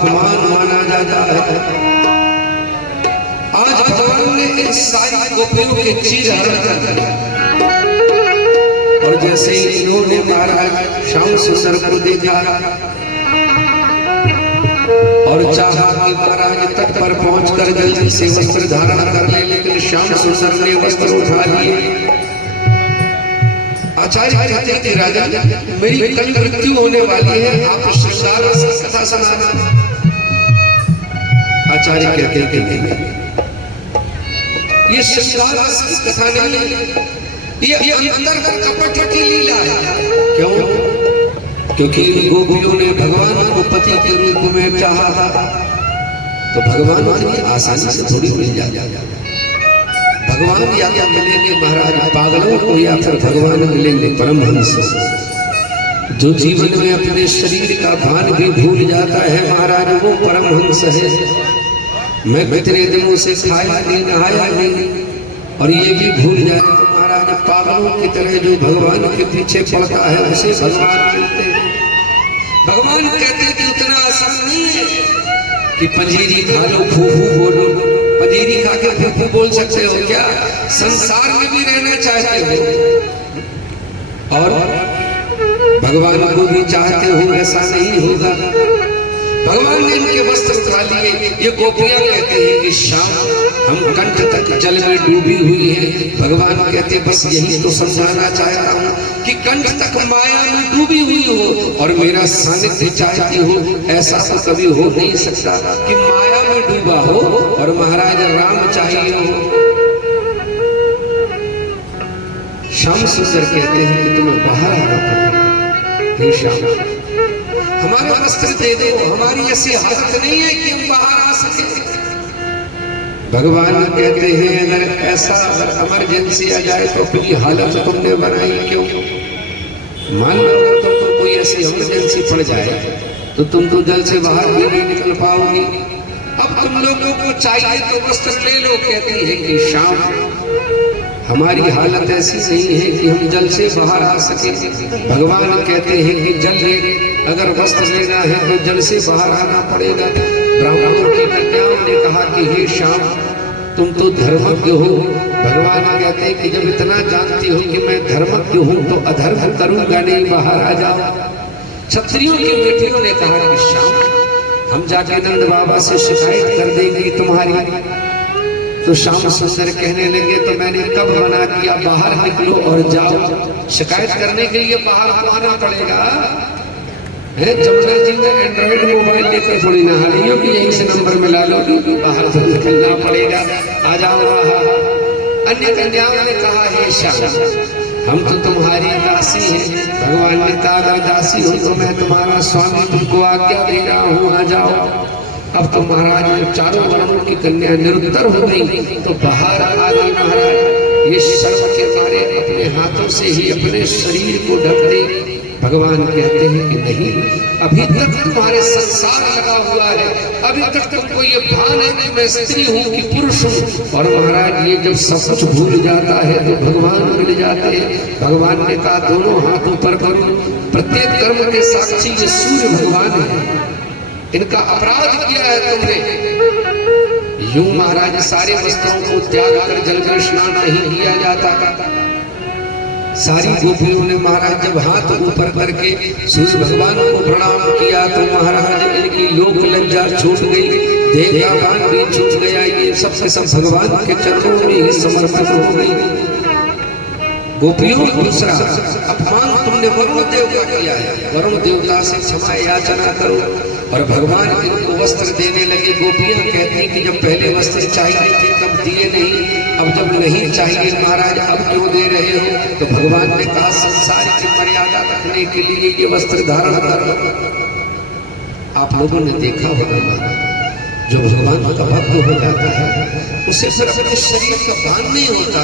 अपमान माना जाता है। आज भगवान ने इन सारी गोपियों के चीर हरण कर दिया। और जैसे इन्होंने महाराज श्याम सुंदर को देखा और चाहा कि महाराज तट पर पहुंचकर जल्दी से वस्त्र धारण कर ले, लेकिन श्याम सुंदर ने वस्त्र उठा लिए। आचार्य कहते हैं कि राजा मेरी कल मृत्यु होने वाली है, आप श्रृंगार रस कथा सुनाना। आचार्य कहते हैं कि नहीं, ये श्रृंगार रस की कथा नहीं है, ये अंतर कपट की लीला है। क्यों? क्योंकि गोपियों ने भगवान को पति के रूप में चाहा था, तो भगवान इतनी आसानी से थोड़ी मिल जाएगा। भगवान या तो मिलेंगे महाराज पागलों को, या फिर भगवान मिलेंगे परमहंस। जो जीवन में अपने शरीर का भान भी भूल जाता है महाराज, वो परमहंस है। मैं कितने दिनों से खाया नहीं नहाया नहीं और ये भी भूल जाए तो महाराज पागलों की तरह जो भगवान के पीछे पड़ता है उसे भगवान मिलते हैं। भगवान कहते हैं कि उतना आसान नहीं है कि पंजीरी खा लो फूफू बोलो। पंजीरी खा के फूफू बोल सकते हो क्या? संसार में भी रहना चाहते हो और भगवान को भी चाहते हो, ऐसा नहीं होगा। भगवान ने इनके वस्त्र उठा लिए। ये गोपियां कहते हैं कि श्याम हम कंठ तक जल में डूबी हुई है। भगवान कहते बस यही तो समझाना चाहता हूँ कि कंठ तक माया में डूबी हुई हो और मेरा सानिध्य चाहती हो। ऐसा तो कभी हो नहीं सकता कि माया में डूबा हो और महाराज राम चाहिए हो। श्याम सुंदर कहते हैं कि तुम्हें बाहर आना पड़ेगा। हे श्याम हमारे वस्त्र दे दो, हमारी ऐसी हालत नहीं है कि हम बाहर आ सके। भगवान कहते हैं अगर ऐसा इमरजेंसी आ जाए तो अपनी हालत तुमने बनाई क्यों? मान लो अगर तुमको कोई ऐसी इमरजेंसी पड़ जाए तो तुम तो जल से बाहर भी नहीं निकल पाओगी। अब तुम लोगों को चाहिए तो वस्त्र ले लो। कहती है कि श्याम हमारी हालत ऐसी नहीं है कि हम जल से बाहर आ सके। भगवान कहते हैं कि जल ले, अगर वस्त्र लेना है तो जल से बाहर आना पड़ेगा। ब्राह्मणों की कन्याओं ने कहा कि हे श्याम तुम तो धर्मज्ञ हो। भगवान कहते हैं कि जब इतना जानती हो कि मैं धर्मज्ञ हूँ तो अधर्म करूंगा नहीं, बाहर आ जाओ। क्षत्रियों की बेटियों ने कहा कि श्याम हम जाके नंद बाबा से शिकायत कर देंगे तुम्हारी। तो श्याम सुंदर कहने लगे तो मैंने कब मना किया, बाहर निकलो और जाओ। शिकायत करने के लिए बाहर आना पड़ेगा। जमुना जी ने एंड्रॉइड मोबाइल लेकर थोड़ी नहा रही हो कि यहीं से नंबर मिला लो, बाहर तो निकलना पड़ेगा, आ जाओ बाहर। अन्य कन्याओं ने कहा हे श्याम हम तो तुम्हारी दासी हैं। भगवान ने कहा अगर दासी हो तो मैं तुम्हारा स्वामी, तुमको आज्ञा दे रहा हूँ, आ जाओ। अब तो महाराज चारों वर्णों की कन्या निरुत्तर हो गई तो बाहर आ गई। महाराज ये शर्म के मारे अपने हाथों से ही अपने शरीर को ढक दे। भगवान कहते हैं कि नहीं, अभी तक तुम्हारे संसार लगा हुआ है, अभी तक तुमको ये भान है कि मैं स्त्री हूँ कि पुरुष हूँ। और महाराज ये जब सब कुछ भूल जाता है तो भगवान मिल जाते हैं। भगवान ने कहा दोनों हाथों पर करो। प्रत्येक कर्म के साक्षी ये सूर्य भगवान है, इनका अपराध किया है तुमने। यूं महाराज सारे वस्त्रों को त्याग कर जल में स्नान नहीं किया जाता। सारी गोपियों ने महाराज जब हाथ ऊपर करके सूर्य भगवान को प्रणाम किया तो महाराज इनकी लोक लज्जा छूट गई, देह का भान भी छूट गया। ये सबसे सब भगवान के चरणों में ही समर्पित हो गई। गोपियों दूसरा अपमान तुमने वरुण देव का किया है, वरुण देवता से क्षमा याचना करो। और भगवान इनको वस्त्र देने लगे। गोपियां कहती कि जब पहले वस्त्र चाहिए थे तब दिए नहीं, अब जब नहीं चाहिए महाराज अब क्यों दे रहे हो? तो भगवान ने कहा संसार की मर्यादा रखने के लिए ये वस्त्र धारण करो। आप लोगों ने देखा होगा जो भगवान का भक्त हो जाता है उसे फिर अपने शरीर का भान नहीं होता।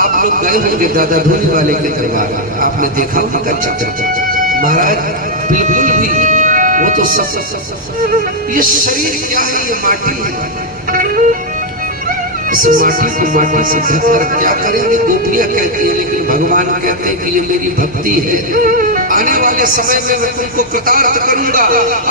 आप लोग गए होंगे दादा धोनी वाले के दरबार, आपने देखा उनका चित्र। महाराज बिल्कुल भी वो तो सब ये शरीर क्या है, ये माटी है। इस माटी को माटी से ढककर क्या करेंगे? गोपियां कहती है, लेकिन भगवान कहते हैं कि ये मेरी भक्ति है, आने वाले समय में मैं तुमको कृतार्थ करूंगा।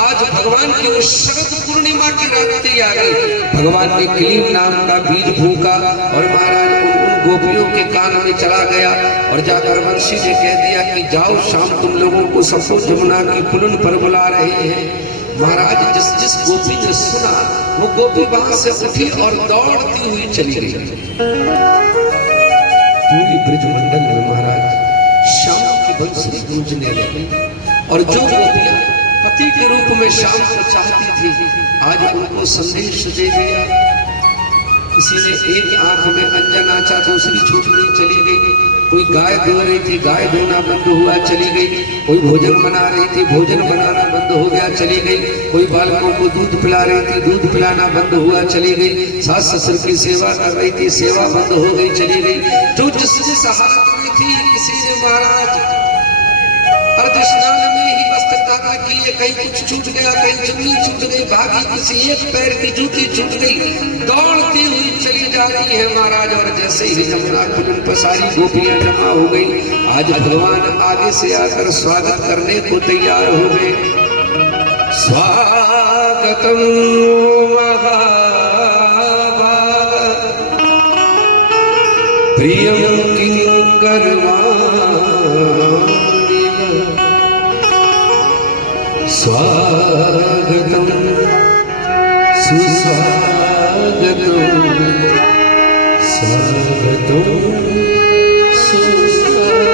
आज भगवान की वो शरद पूर्णिमा की रात्रि आ गई। भगवान ने क्लीम नाम का बीज फूंका और महाराज उन गोपियों के कान में चला गया और जाकर वंशी ने कह दिया कि जाओ, शाम तुम लोगों को सबको जमुना की पुनन पर बुला रहे हैं। महाराज जिस जिस गोपी ने सुना वो गोपी वहां से उठी और दौड़ती हुई चली गई। पूरी ब्रजमंडल में महाराज शाम की बंसुरी गूंजने लगी और जो गोपियां पति के रूप में शाम को चाहती थी, आज उनको संदेश दे दिया। किसी ने एक आंख में अंजन आचा, दूसरी छूट गई, चली गई। कोई गाय दो रही थी, गाय दोना बंद हुआ, चली गई। कोई भोजन बना रही थी, भोजन बनाना बंद हो गया, चली गई। कोई बालकों को दूध पिला रही थी, दूध पिलाना बंद हुआ, चली गई। सास ससुर की सेवा कर रही थी, सेवा बंद हो गई, चली गई। जो जिस हालत में थी, किसी ने महाराज अर्ध स्नान में ही वस्त्र धारण किए, कहीं कुछ छूट गया, कहीं चुन्नी छूट गई, भागी, किसी एक पैर की जूती छूट गई, दौड़ती हुई चली जा रही है महाराज। और जैसे ही जमुना पुनन पर सारी गोपियां जमा हो गई, आज भगवान आगे से आकर स्वागत करने को तैयार हो गए। स्वागतम महाभाग प्रियम किंकरवाणिव स्वागतम सुस्वागतम स्वागतम सुस्वागतम।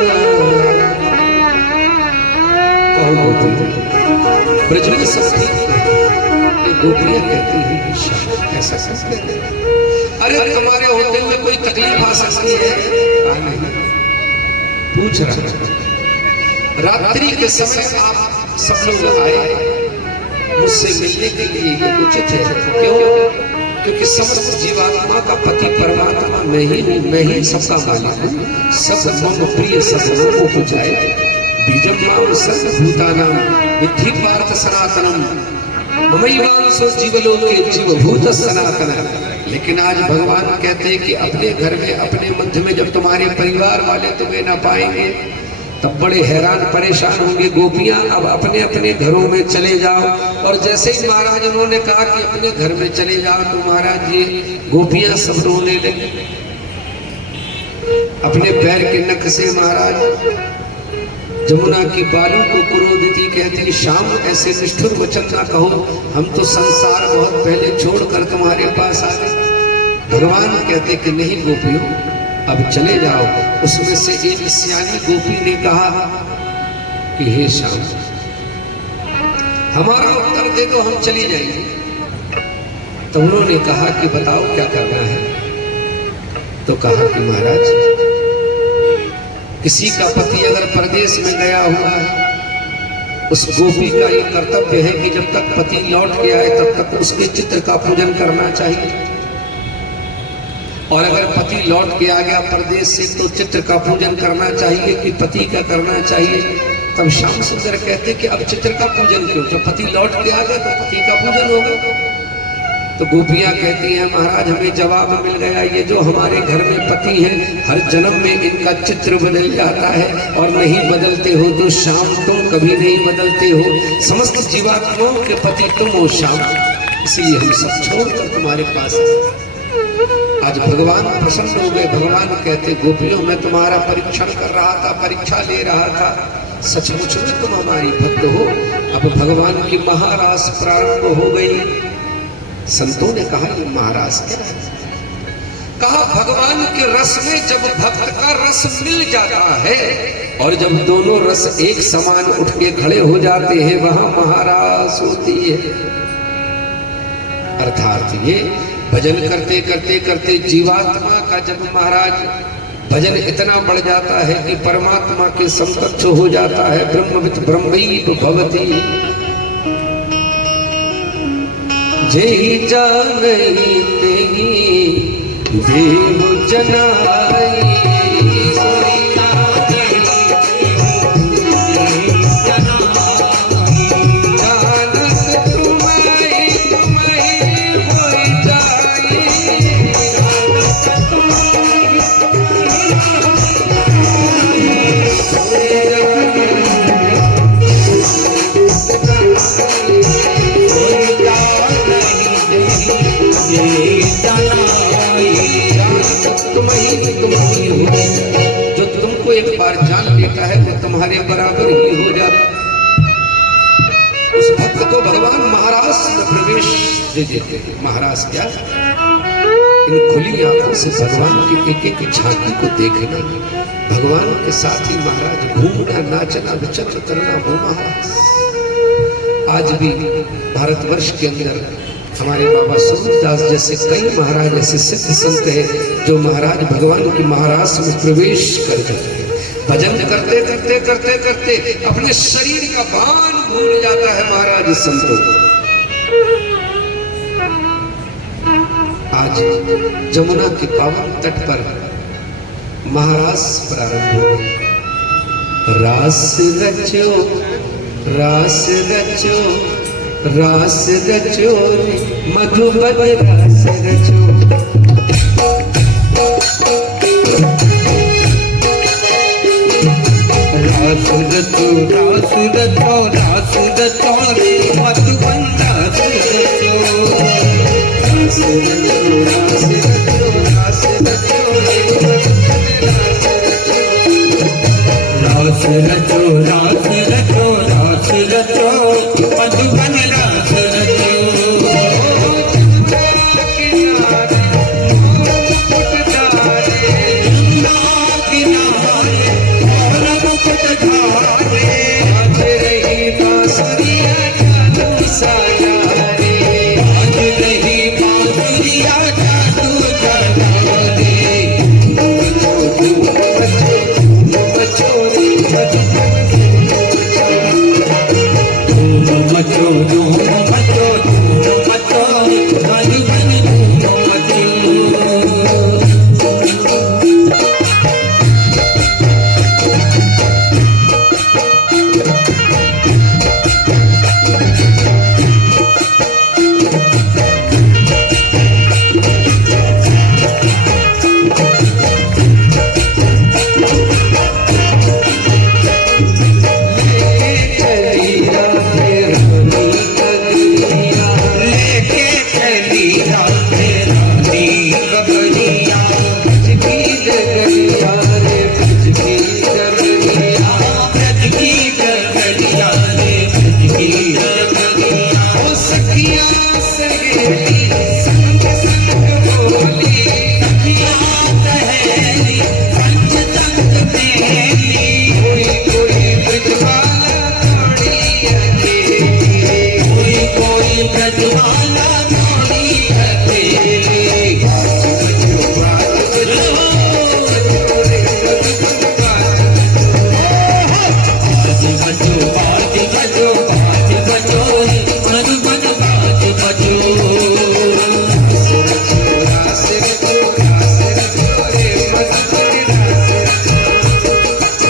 ब्रज में सब गोपियां कहती हैं ऐसा करते हैं। अरे तुम्हारे होते हुए कोई तकलीफ आ सकती है? नहीं, पूछ रहा। रात्रि के समय आप सब लोग आए मुझसे मिलने के लिए, ये उचित है। क्यों? क्योंकि समस्त जीवात्मा का पति परमात्मा मैं ही हूँ, मैं ही सबका मालिक हूँ। सब मम प्रिय सब लोगों को जाए बीजम माम सर्वभूतानां विद्धि पार्थ सनातनम ममैवांसो जीवलोके जीवभूत सनातन। लेकिन आज भगवान कहते हैं कि अपने घर में, अपने मध्य में जब तुम्हारे परिवार वाले तुम्हें न पाएंगे तब बड़े हैरान परेशान होंगे। गोपियां अब अपने अपने घरों में चले जाओ। और जैसे ही महाराज उन्होंने कहा कि अपने घर में चले जाओ, तो महाराज ये गोपियां सब रोने लगी। अपने पैर के नख से महाराज जमुना की बालू को क्रोधती कहती, शाम ऐसे निष्ठुर वचन ना कहो, हम तो संसार बहुत पहले छोड़कर तुम्हारे पास आ गए। भगवान कहते कि नहीं गोपियों, अब चले जाओ। उसमें से एक सियानी गोपी ने कहा कि हे श्याम, हमारा उत्तर दे दो, हम चली जाएंगे। तो उन्होंने कहा कि बताओ क्या करना है। तो कहा कि महाराज, किसी का पति अगर परदेश में गया हुआ है, उस गोपी का ये कर्तव्य है कि जब तक पति लौट के आए तब तक उसके चित्र का पूजन करना चाहिए। और अगर पति लौट के आ गया परदेश से तो चित्र का पूजन करना चाहिए कि पति का करना चाहिए। तब श्याम सुंदर कहते कि अब चित्र का पूजन क्यों, जब पति लौट के आ गया तो पति का पूजन होगा। तो गोपियां कहती हैं महाराज हमें जवाब मिल गया, ये जो हमारे घर में पति हैं हर जन्म में इनका चित्र बदल जाता है और नहीं बदलते हो तो श्याम तुम कभी नहीं बदलते हो। समस्त जीवात्माओं के पति तुम हो श्याम, इसलिए हम सब छोड़कर तुम्हारे पास आए। आज भगवान प्रसन्न हो गए। भगवान कहते गोपियों मैं तुम्हारा परीक्षण कर रहा था, परीक्षा ले रहा था, सचमुच में तुम हमारी भक्त हो। अब भगवान की महारास प्रारंभ हो गई। संतों ने कहा ये महाराज क्या है? कहा भगवान के रस में जब भक्त का रस मिल जाता है और जब दोनों रस एक समान उठ के खड़े हो जाते हैं वहां महाराज होती है। अर्थात ये भजन करते करते करते जीवात्मा का जब महाराज भजन इतना बढ़ जाता है कि परमात्मा के समकक्ष हो जाता है। ब्रह्मवित् ब्रह्मैव भवति जेहि जानहि तेहि देव जनाई। जानत तुम्हारी तुम्हारी होई जाई। बार जान लेता है वो तुम्हारे बराबर ही हो जाता है। उस भक्त को भगवान महाराज में प्रवेश दे देते हैं। महाराज क्या, इन खुली आंखों से भगवान की एक एक झांकी को देखना, भगवान के साथ ही महाराज घूमना, नाचना, विचरण करना, वो महाराज। आज भी भारतवर्ष के अंदर हमारे बाबा सूरदास जैसे कई महाराज ऐसे सिद्ध संत हैं जो महाराज भगवान के महाराज में प्रवेश कर जाते हैं। भजन करते करते करते करते अपने शरीर का भान भूल जाता है महाराज संतों। आज जमुना के पावन तट पर महारास प्रारंभ हो गई। रास रचो, रास रचो, रास रचो, मधुबन रास रचो। रास रचो, रास रचो, रास रचो रे मधुबन रास रचो। रास रचो, रास रचो, रास रचो रे मधुबन रास रचो।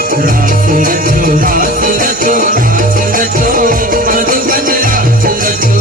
रास रचो, रास रचो, रास रचो, मधुबन रास रचो।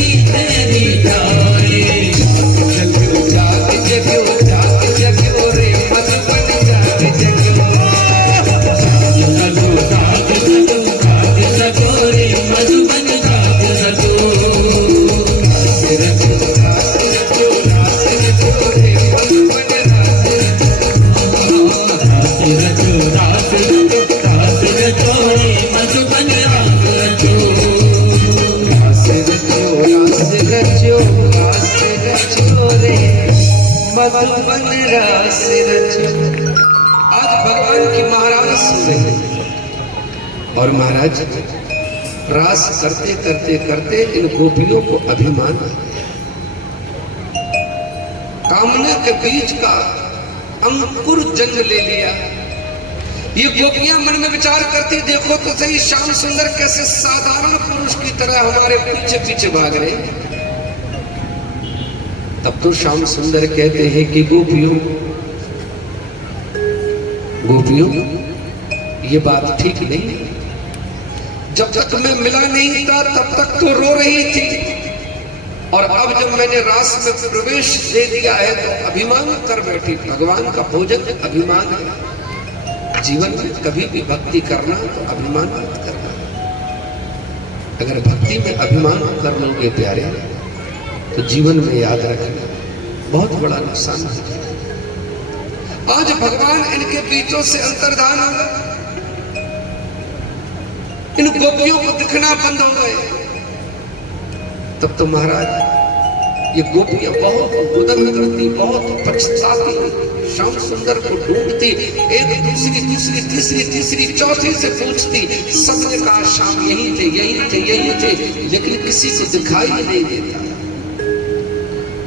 तेरी जाए जग्यो जाग जग्यो रे मधुबन जाग जग्यो रे मधुबन जाग जग्यो मधुबन रास रचो। आज भगवान की महाराज सुन रहे हैं और महाराज रास करते करते करते इन गोपियों को अभिमान आ गया। कामना के बीज का अंकुर जन्म ले लिया। ये गोपियां मन में विचार करती, देखो तो सही श्याम सुंदर कैसे साधारण पुरुष की तरह हमारे पीछे पीछे भाग रहे हैं। तब तो श्याम सुंदर कहते हैं कि गोपियों ये बात ठीक नहीं। जब तक मैं मिला नहीं था तब तक तो रो रही थी, और अब जब मैंने रास में प्रवेश दे दिया है तो अभिमान कर बैठी। भगवान का भोजन अभिमान है। जीवन में कभी भी भक्ति करना तो अभिमान मत करना। अगर भक्ति में अभिमान कर लोगे प्यारे तो जीवन में याद रखना बहुत बड़ा नुकसान है। आज भगवान इनके बीचों से अंतर्धान हो गए। इन गोपियों को दिखना बंद हो गए। तब तो महाराज ये गोपियां बहुत रुदन करती, बहुत पछताती, श्याम सुंदर को ढूंढती, एक दूसरी तीसरी तीसरी तीसरी चौथी से पूछती। सबने कहा श्याम यही थे यही थे यही थे, लेकिन किसी को दिखाई नहीं देता।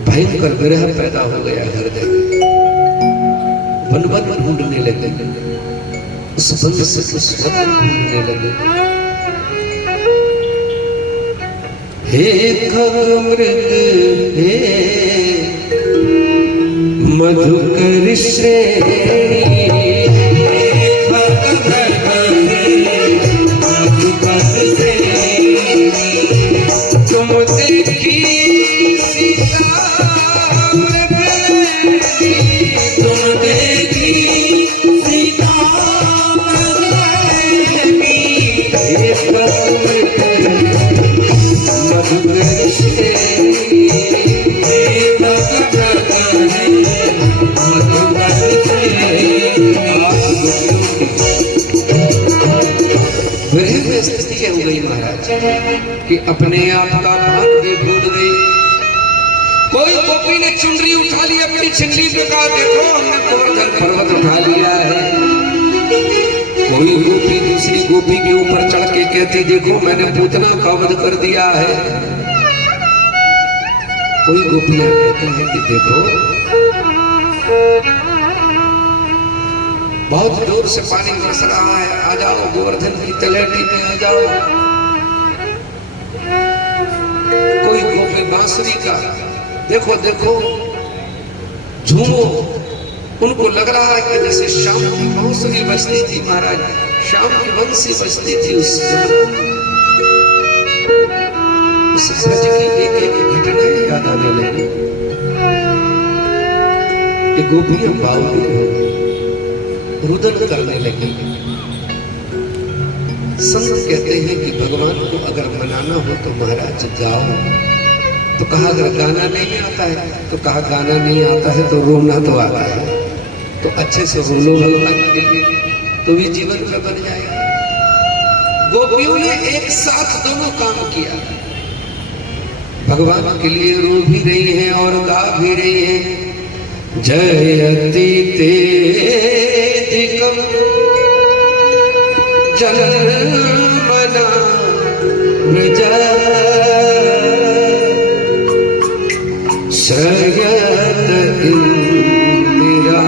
भयंकर विरह पैदा हो गया हृदय में। वन वन ढूंढने लगे, उस बंद से उस वन ढूंढने लगे। हे खगमृग हे मधुकर श्रेणी, तुम देखी स्थिति हो गई महाराज कि अपने आप का भाग भी भूल गई। कोई गोपी ने चुनरी उठा ली अपनी छिंडली पे, कहा देखो हमने गोवर्धन पर्वत उठा लिया है। कोई गोपी दूसरी गोपी के ऊपर चढ़ के कहती देखो मैंने पूतना का वध कर दिया है। कोई गोपियां कहती है कि देखो बहुत जोर से पानी बरस रहा है, आ जाओ गोवर्धन की तलहटी में आ जाओ। कोई गोपी बांसुरी का देखो देखो झूमो। उनको लग रहा है कि जैसे शाम की बांसुरी बजती थी महाराज, शाम की बंसी बजती थी उस ब्रज की एक एक घटना याद आने लगी। ये गोपियां बावली हो गई, रुदन करने लगी। संत कहते हैं कि भगवान को अगर मनाना हो तो महाराज गाओ। तो कहा अगर गाना नहीं आता है, तो कहा गाना नहीं आता है तो रोना तो आता है, तो अच्छे से रो लो भगवान के लिए, तो भी जीवन में बन जाएगा। गोपियों ने एक साथ दोनों काम किया। भगवान के लिए रो भी रही हैं और गा भी रही हैं। जयति तेधिकं जन्मना व्रज शयत इंदिरा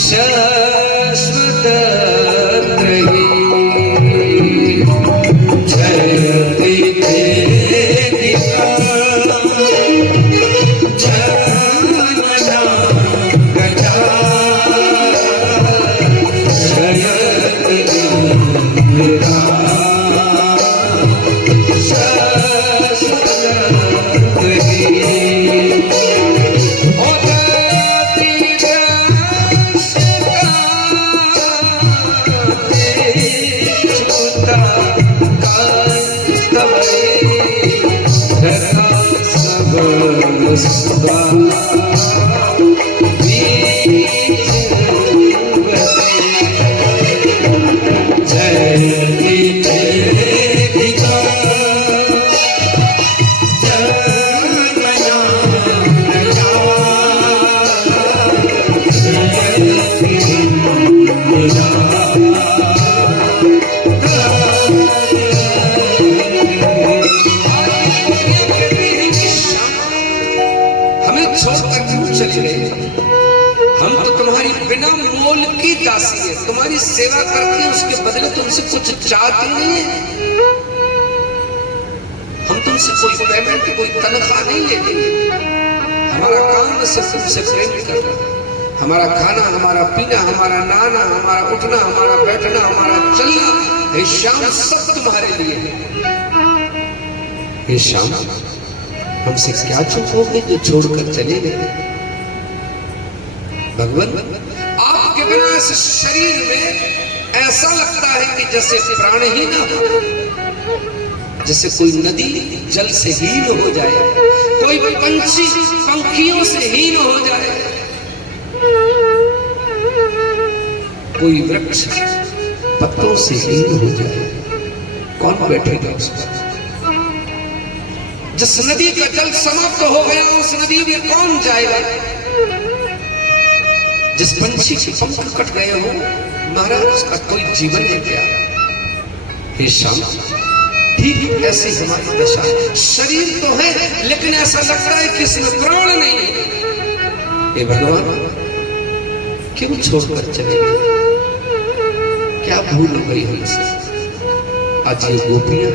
शाश्वत त्रयी। जयति तेधिकं जन्मना गजा शयत इंदिरा हम तो तुम्हारी बिना मोल की दासी है, तुम्हारी सेवा करती है, उसके बदले तुमसे कुछ चाहती नहीं है। हम तुमसे कोई पेमेंट, कोई तनख्वाह नहीं लेते। हमारा काम सिर्फ तुमसे प्रेम करना, हमारा खाना, हमारा पीना, हमारा नहाना, हमारा उठना, हमारा बैठना, हमारा चलना, हे श्याम सब तुम्हारे लिए है। हे श्याम, हमसे क्या चूक हो गई जो छोड़कर चले गए? भगवान, आपके बिना इस शरीर में ऐसा लगता है कि जैसे प्राण ही ना हो, जैसे कोई नदी जल से हीन हो जाए, कोई पंछी पंखियों से हीन हो जाए, कोई वृक्ष पत्तों से हीन हो जाए। कौन बैठेगा उस पर? जिस नदी का जल समाप्त हो गया, उस नदी में कौन जाएगा? जिस पंछी के पंख कट गए हो, महाराज उसका कोई जीवन है क्या? हे श्याम, ठीक ऐसी हमारी दशा है। शरीर तो है, लेकिन ऐसा लगता है कि इसमें प्राण नहीं है। हे भगवान, क्यों छोड़कर चले गए? क्या भूल हो गई हमसे? आज ये गोपियां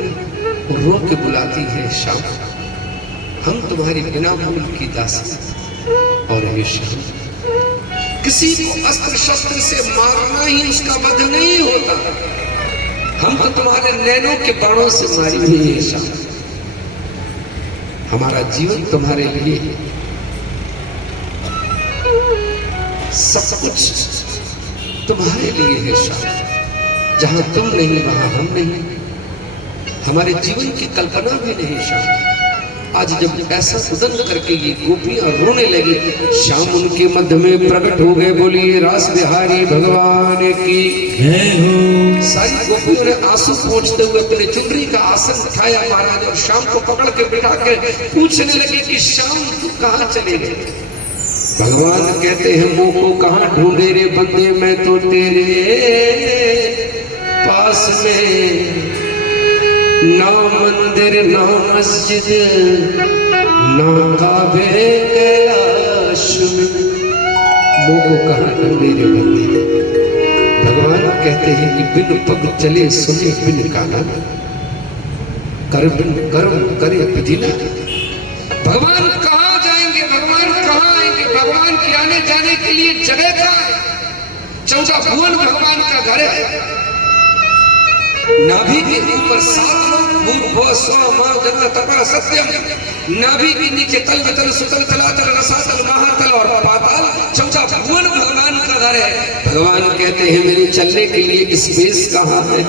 रो के बुलाती है, श्याम, हम तुम्हारी बिना भूल की दासी। और हे श्याम, किसी को अस्त्र शस्त्र से मारना ही उसका वध नहीं होता। हम तो तुम्हारे नैनों के बाणों से मारी हुई है श्याम। हमारा जीवन तुम्हारे लिए, सब कुछ तुम्हारे लिए है श्याम। जहां तुम नहीं वहां हम नहीं, हमारे जीवन की कल्पना भी नहीं श्याम। आज जब ऐसा सुदंड करके ये गोपियां रोने लगी, श्याम उनके मध्य में प्रकट हो गए। बोलिए रास बिहारी भगवान की जय हो। सारी गोपियों ने आंसू पोंछते हुए अपने चुनरी का आसन उठाया महाराज, और श्याम को पकड़ के बिठा के पूछने लगे कि श्याम तू कहाँ चले गए? भगवान कहते हैं, मोह को कहाँ ढूंढे रे बंदे, मैं तो तेरे पास में। ना मंदिर ना मस्जिद ना काबे कैलाश में, मोह को कहाँ ढूंढे रे बंदे। भगवान कहते हैं कि बिन पग चले सुने बिन काना, कर बिन कर्म करे विधिना। भगवान कहाँ जाएंगे? भगवान कहाँ आएंगे? भगवान के आने जाने के लिए जगह कहाँ है? 14 भुवन भगवान का घर है। नाभि के ऊपर 7 लोग, भूर्भुवः स्वः महा जन्म तपः सत्यम। नाभि के नीचे तल वितल सुतल तलातल रसातल महातल और पाताल, 14 भुवन भगवान का घर है। भगवान कहते हैं, मेरे चलने के लिए स्पेस कहाँ है?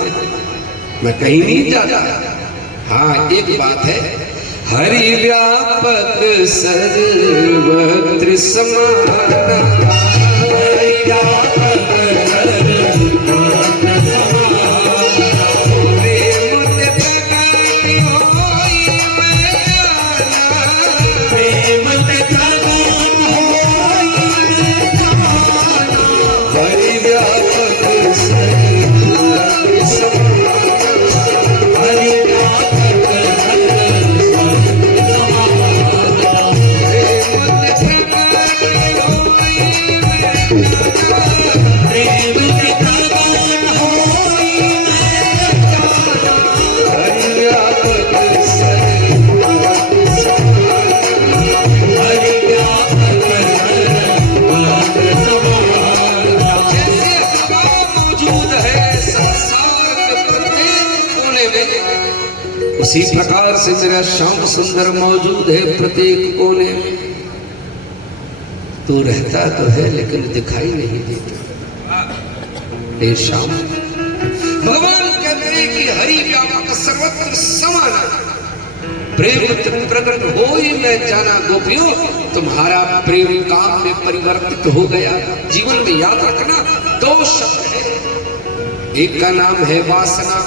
मैं कहीं नहीं जाता। हाँ, एक बात है, हरि व्यापक सर्वत्र समाना, हरि व्यापक उसी प्रकार से मेरा श्याम सुंदर मौजूद है प्रत्येक कोने में। तू रहता तो है लेकिन दिखाई नहीं देता। हे श्याम, भगवान कहते हैं कि हरि व्यापक सर्वत्र समाना। प्रेम प्रकट हो ही मैं जाना गोपियों, तुम्हारा प्रेम काम में परिवर्तित हो गया। जीवन में याद रखना, दो शब्द है, एक का नाम है वासना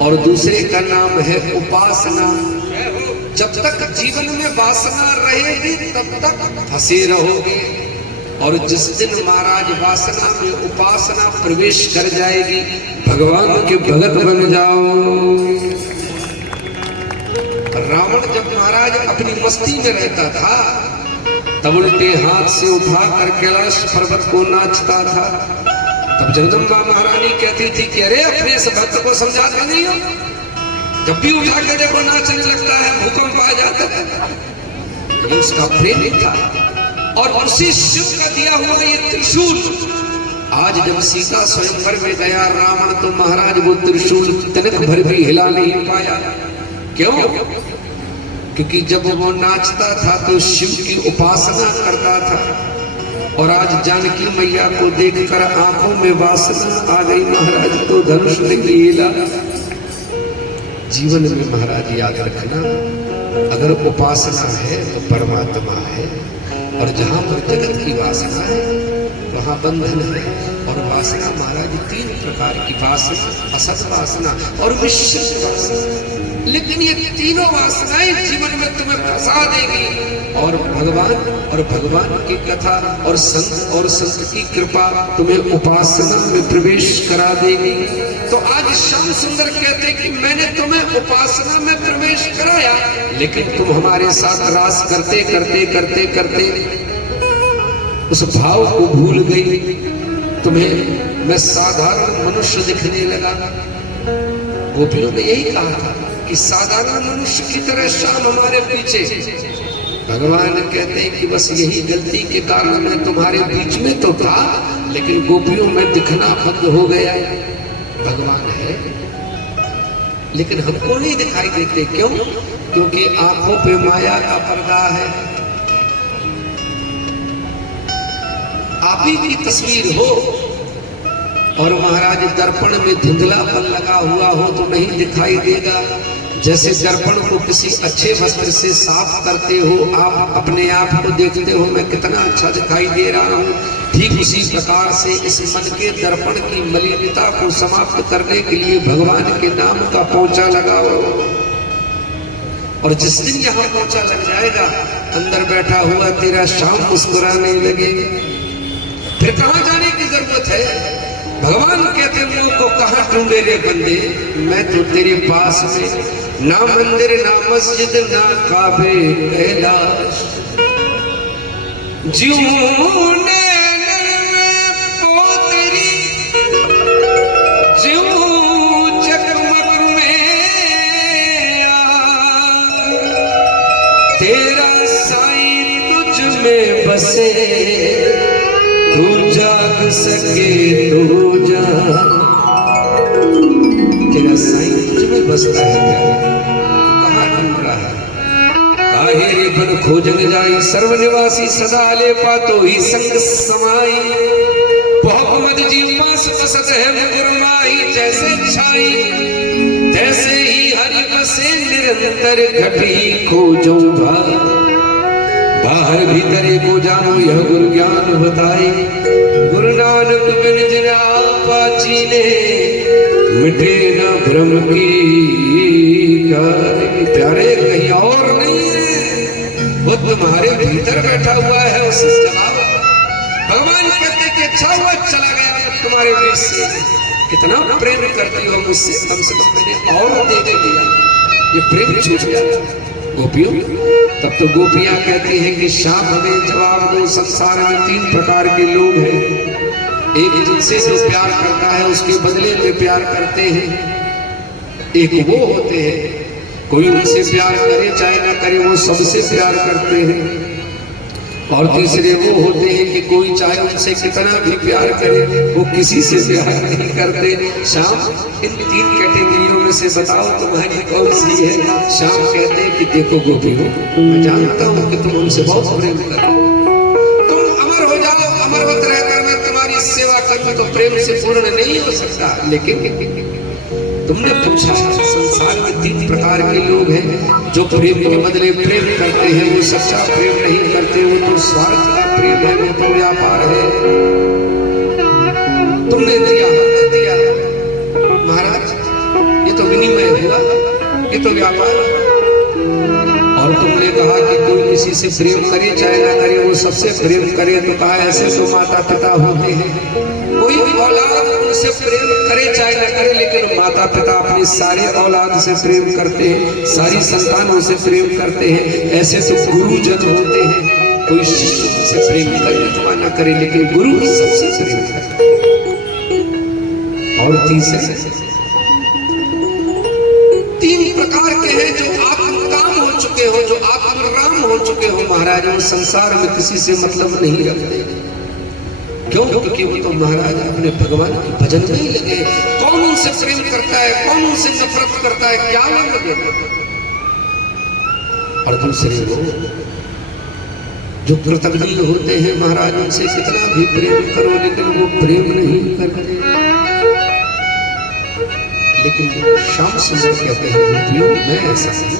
और दूसरे का नाम है उपासना। जब तक जीवन में वासना रहेगी तब तक फंसे रहोगे, और जिस दिन महाराज वासना में उपासना प्रवेश कर जाएगी, भगवान के भगत बन जाओ। रावण जब महाराज अपनी मस्ती में रहता था, तब उल्टे हाथ से उठा कर कैलाश पर्वत को नाचता था। तब जगदम्बा महारानी कहती थी कि अरे अपने इस भक्त को समझाते नहीं हो, जब भी उठा के देखो नाचने लगता है, भूकंप आ जाता है। ये उसका प्रेम था। और उसी शिव का दिया हुआ ये त्रिशूल, आज जब सीता स्वयंवर में गया रावण, तो महाराज वो त्रिशूल तनिक भर भी हिला नहीं पाया। क्यों? क्योंकि जब वो नाचता था तो शिव की उपासना करता था। और आज जानकी मैया को देखकर आंखों में वासना आ गई महाराज, तो धनुष नहीं हिला। जीवन में महाराज याद रखना, अगर उपासना है तो परमात्मा है, और जहां पर जगत की वासना है वहां बंधन है। और वासना महाराज तीन प्रकार की, वासना, असत वासना और मिश्रित वासना। लेकिन ये तीनों वासनाएं जीवन में तुम्हें फंसा देगी, और भगवान की कथा और संत की कृपा तुम्हें उपासना में प्रवेश करा देगी। तो आज श्याम सुंदर कहते कि मैंने तुम्हें उपासना में प्रवेश कराया, लेकिन तुम हमारे साथ रास करते करते करते करते उस भाव को भूल गई। तुम्हें मैं साधारण मनुष्य दिखने लगा। गोपियों ने यही कहा था कि साधारण मनुष्य की तरह श्याम हमारे पीछे। भगवान कहते हैं कि बस यही गलती के कारण मैं तुम्हारे बीच में तो था, लेकिन गोपियों में दिखना बंद हो गया। भगवान है लेकिन हमको नहीं दिखाई देते। क्यों? क्योंकि आंखों पे माया का पर्दा है। आप ही की तस्वीर हो और महाराज दर्पण में धुंधलापन लगा हुआ हो तो नहीं दिखाई देगा। जैसे दर्पण को किसी अच्छे वस्त्र से साफ करते हो, आप अपने आप को देखते हो मैं कितना अच्छा दिखाई दे रहा हूँ, ठीक उसी प्रकार से इस मन के दर्पण की मलिनता को समाप्त करने के लिए भगवान के नाम का पोंछा लगाओ। और जिस दिन यहाँ पोंछा लग जाएगा, अंदर बैठा हुआ तेरा श्याम मुस्कुराने लगेगा। फिर कहाँ जाने की जरूरत है? भगवान कहते मुंह को कहाँ ढूंढे रे बंदे, मैं तो तेरे पास में, ना मंदिर ना मस्जिद ना काबे कैलाश, जीने पोतरी जीव चकमक में तेरा साईं तुझ में बसे, तू जाग सके तो जा। तेरा साईं तुझ में बसता है, कहाँ ढूंढ रहा है? काहे रे बन खोजन जाई, सर्वनिवासी सदा ले पातो ही संग समाई, बहुत मद जीव पास बसत है मुकुरमाई, जैसे छाई तैसे ही हरि बसे निरंतर, घटी खोजो बाहर भीतर को जानो यह गुरु ज्ञान बताई, गुरु नानक बिन जिन आपा चीने, मिटे न भ्रम की कारी। प्यारे कहीं और नहीं है, वो तुम्हारे भीतर बैठा हुआ है उस जगह। भगवान कहते कि अच्छा हुआ चला गया तुम्हारे बीच से, कितना प्रेम करती हो मुझसे, कम से कम मैंने और देख लिया, ये प्रेम छूट गया। गोपियों, तब तो गोपियां कहती हैं कि श्याम हमें जवाब दो, संसार में तीन प्रकार के लोग हैं। एक जिनसे जो प्यार करता है उसके बदले में प्यार करते हैं, एक वो होते हैं कोई उनसे प्यार करे चाहे ना करे वो सबसे प्यार करते हैं, और तीसरे वो होते हैं कि कोई चाहे उनसे कितना भी प्यार करे वो किसी से प्यार नहीं करते। श्याम इन तीन कैटेगरियों में से बताओ तुम्हारी कौन सी है? श्याम कहते हैं कि देखो गोपियों, मैं जानता हूँ कि तुम उनसे बहुत प्रेम करो, तुम अमर हो जाओ, अमरवत रहकर मैं तुम्हारी सेवा करूँ तो प्रेम से पूर्ण नहीं हो सकता, लेकिन तुमने पूछा संसार में 3 प्रकार के लोग हैं, जो प्रेम के बदले प्रेम करते हैं, वो सच्चा प्रेम नहीं करते, वो तो स्वार्थ का प्रेम है, वो तो व्यापार है। तुमने दिया, हमने दिया, महाराज ये तो विनिमय हुआ, ये तो व्यापार। और तुमने कहा कि कोई किसी से प्रेम करे चाहे ना करे, वो सबसे प्रेम करे, तो कहा ऐसे तो माता पिता होते हैं। कोई औलाद उनसे प्रेम करे चाहे ना करे, लेकिन माता पिता अपनी सारे औलाद से प्रेम करते हैं, सारी संतानों से प्रेम करते हैं। ऐसे तो गुरुजन होते हैं, कोई शिष्य से प्रेम करे अथवा ना करे, लेकिन गुरु सबसे प्रेम करते हैं। और तीसरे 3 प्रकार के हैं जो आत्मकाम हो चुके हो, जो आत्मराम हो चुके हो महाराज, वो संसार में किसी से मतलब नहीं रखते। क्यों? क्योंकि वो तो महाराज अपने भगवान के भजन में ही लगे। कौन उनसे प्रेम करता है, कौन उनसे नफरत करता है, क्या लगे। और दूसरे लोग जो कृतज्ञ होते हैं महाराज, उनसे कितना भी प्रेम करो लेकिन वो प्रेम नहीं करते। लेकिन श्याम सुंदर कहते हैं गोपियों, मैं ऐसा नहीं,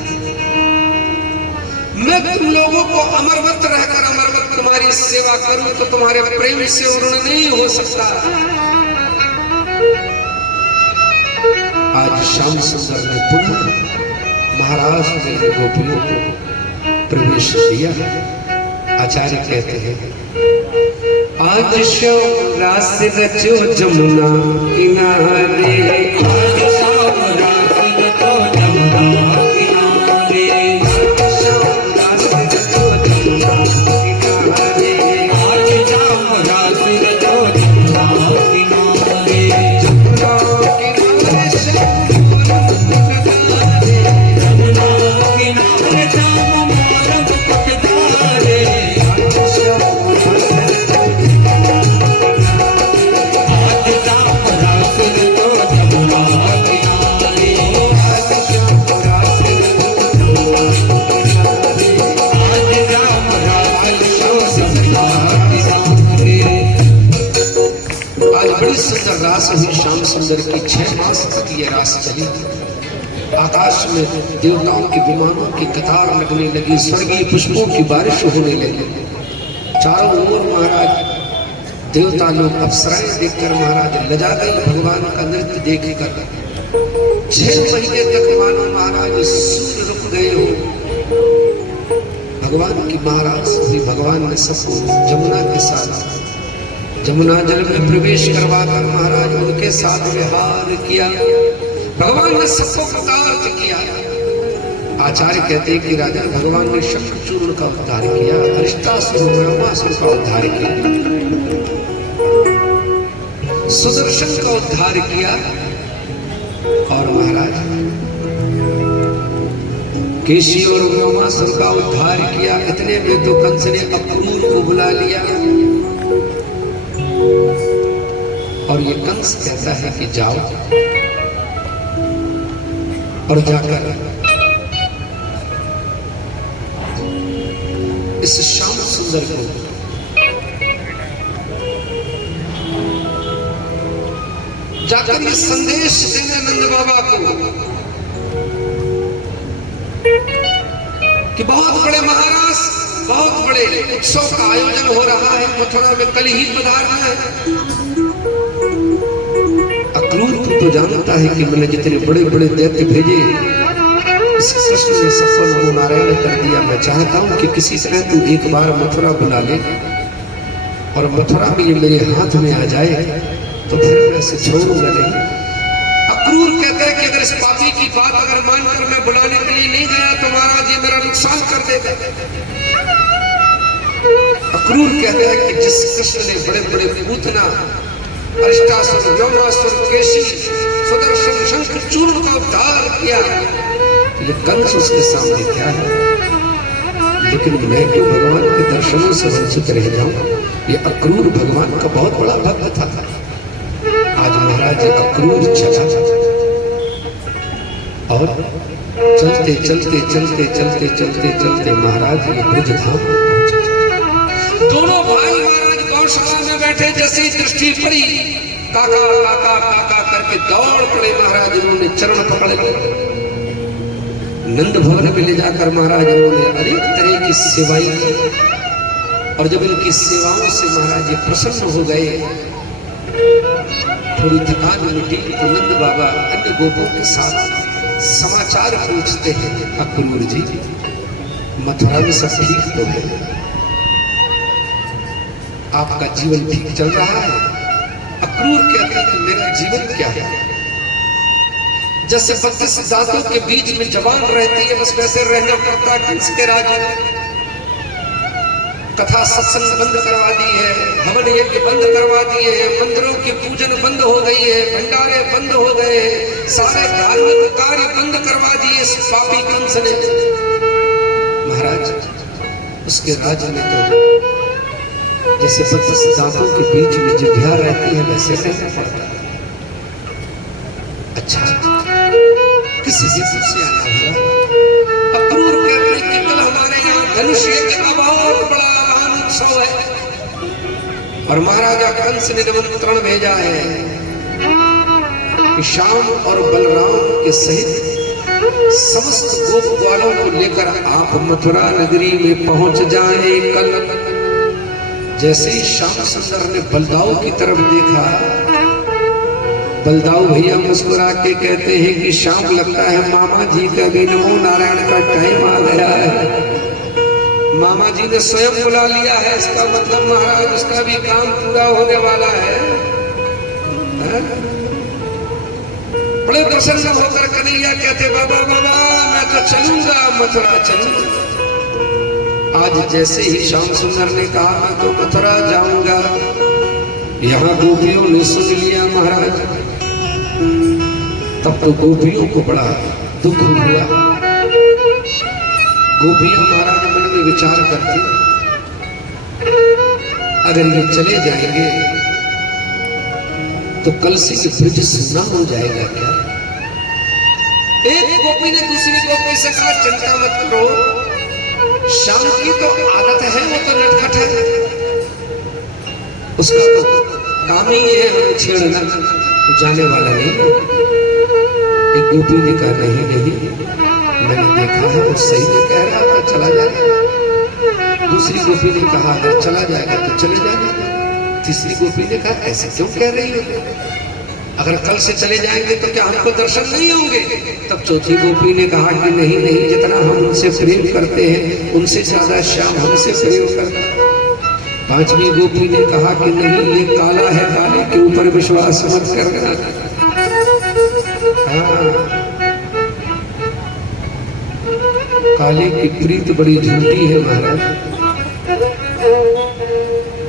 मैं तुम लोगों को अमरवत रहकर अमरवत तुम्हारी सेवा करूं तो तुम्हारे प्रेम से ऋण नहीं हो सकता। आज श्याम सुंदर ने पुनः महाराज ने गोपियों को प्रवेश दिया। आचार्य कहते हैं आज श्याम रास रचो जमुना किनारे, रास हुई श्याम सुंदर की। 6 मास तक ये रास चली। आकाश में देवताओं के विमानों की कतार लगने लगी, स्वर्गीय पुष्पों की बारिश होने लगी। चारों ओर महाराज देवता लोग अप्सराएं देखकर महाराज लजा गई भगवान का नृत्य देखकर। 6 महीने तक मानो महाराज सूर्य रुक गए हो। भगवान की महाराज भगवान ने सबको जमुना के साथ जमुना जल में प्रवेश करवाकर महाराज उनके साथ विहार किया। भगवान ने सबको कृतार्थ किया। आचार्य कहते हैं कि राजा भगवान ने शंखचूर्ण का उद्धार किया, अरिष्टासुर ब्रह्मासुर का उद्धार किया, सुदर्शन का उद्धार किया, और महाराज केशी और ब्रह्मासुर का उद्धार किया। इतने में तो कंस ने अक्रूर को बुला लिया और ये कंस कहता है कि जाओ और जाकर इस श्याम सुंदर को जाकर ये संदेश देना नंद बाबा को कि बहुत बड़े महाराज, बहुत बड़े उत्सव का आयोजन हो रहा है मथुरा में, कल ही पधारना है। अक्रूर तो जानता है कि मैंने जितने बड़े बड़े दैत्य भेजे, इस कृष्ण ने सफल को नारायण कर दिया। मैं चाहता हूं कि किसी तरह तू एक बार मथुरा बुला ले और मथुरा में ये मेरे हाथ में आ जाए तो फिर मैं इसे छोड़ूंगा नहीं। अक्रूर कहता है कि अगर इस पापी की बात अगर मानकर मैं बुलाने के लिए नहीं गया तो महाराज ये मेरा नुकसान कर देगा। अक्रूर कहता है कि जिस कृष्ण ने बड़े बड़े पूतना, अरिष्टासुर, ब्रह्मासुर, केशी, सुदर्शन, शंखचूर्ण का उद्धार किया, ये कंस उसके सामने क्या है। लेकिन मैं क्यों भगवान के दर्शनों से वंचित रह जाऊं। ये अक्रूर भगवान का बहुत बड़ा भक्त था। आज महाराज अक्रूर चला और चलते चलते चलते चलते चलते चलते महाराज ये ब्रजधाम। दोनों भाई महाराज गौशाला में बैठे, जैसी दृष्टि पड़ी काका काका काका करके दौड़ पड़े महाराज, उन्होंने चरण पकड़ लिए। नंद भवन में ले जाकर महाराज उन्होंने अनेक तरह की सेवाएं की, और जब इनकी सेवाओं से महाराज ये प्रसन्न हो गए, थोड़ी थकान मिटी, तो नंद बाबा अन्य गोपों के साथ समाचार पूछते हैं, अक्रूर जी मथुरा में सब ठीक तो है, आपका जीवन ठीक चल रहा है? अक्रूर कहते हैं कि मेरा जीवन क्या है, जैसे 32 दांतों के बीच में जवान रहती है, बस वैसे रहना पड़ता है कंस के राज्य में। कथा सत्संग बंद करवा दी है, हवन यज्ञ बंद करवा दिए हैं, मंदिरों की पूजन बंद हो गई है, भंडारे बंद हो गए, सारे धार्मिक कार्य बंद करवा दिए इस पापी कंस ने। महाराज उसके राज्य में तो जैसे 32 दांतों के बीच में जिभ्या रहती है वैसे रहना पड़ता है। अच्छा किसी से आना हुआ? अक्रूर कहते हैं कि कल हमारे यहाँ धनुष यज्ञ का बहुत बड़ा उत्सव है, और महाराजा कंस ने निमंत्रण भेजा है कि श्याम और बलराम के सहित समस्त गोप ग्वालों को लेकर आप मथुरा नगरी में पहुंच जाएं कल। जैसे ही श्याम सुंदर ने बलदाऊ की तरफ देखा, बलदाऊ भैया मुस्कुरा के कहते हैं कि श्याम लगता है मामा जी का भी नमो नारायण का टाइम आ गया है, मामा जी ने स्वयं बुला लिया है, इसका मतलब महाराज उसका भी काम पूरा होने वाला है। बड़े प्रसन्न होकर कन्हैया कहते बाबा बाबा मैं तो चलूंगा, मथुरा चलूंगा। आज जैसे ही श्याम सुंदर ने कहा मैं तो मथुरा जाऊंगा, यहाँ गोपियों ने सुन लिया महाराज, तब तो गोपियों को बड़ा दुख हुआ। गोपियां महाराज मन में विचार करती, अगर ये चले जाएंगे तो कल से ये ब्रज सुना हो जाएगा क्या? एक गोपी ने दूसरी गोपी से कहा चिंता मत करो, श्याम की तो आदत है, वो तो नटखट है, उसका तो काम ही है हमें छेड़ना, जाने वाला नहीं। एक गोपी ने कहा नहीं नहीं मैंने देखा है वो सही में कह रहा था, चला जाएगा। दूसरी गोपी ने कहा अगर चला जाएगा तो चले जाएगा। तीसरी गोपी ने कहा ऐसे क्यों कह रही हो, अगर कल से चले जाएंगे तो क्या हमको दर्शन नहीं होंगे? तब चौथी गोपी ने कहा कि नहीं नहीं, जितना हम उनसे प्रेम करते हैं उनसे ज्यादा श्याम हमसे प्रेम करता है। पांचवी गोपी ने कहा कि नहीं ये काला है, काले के ऊपर विश्वास मत करना। काले की प्रीत बड़ी झूठी है महाराज,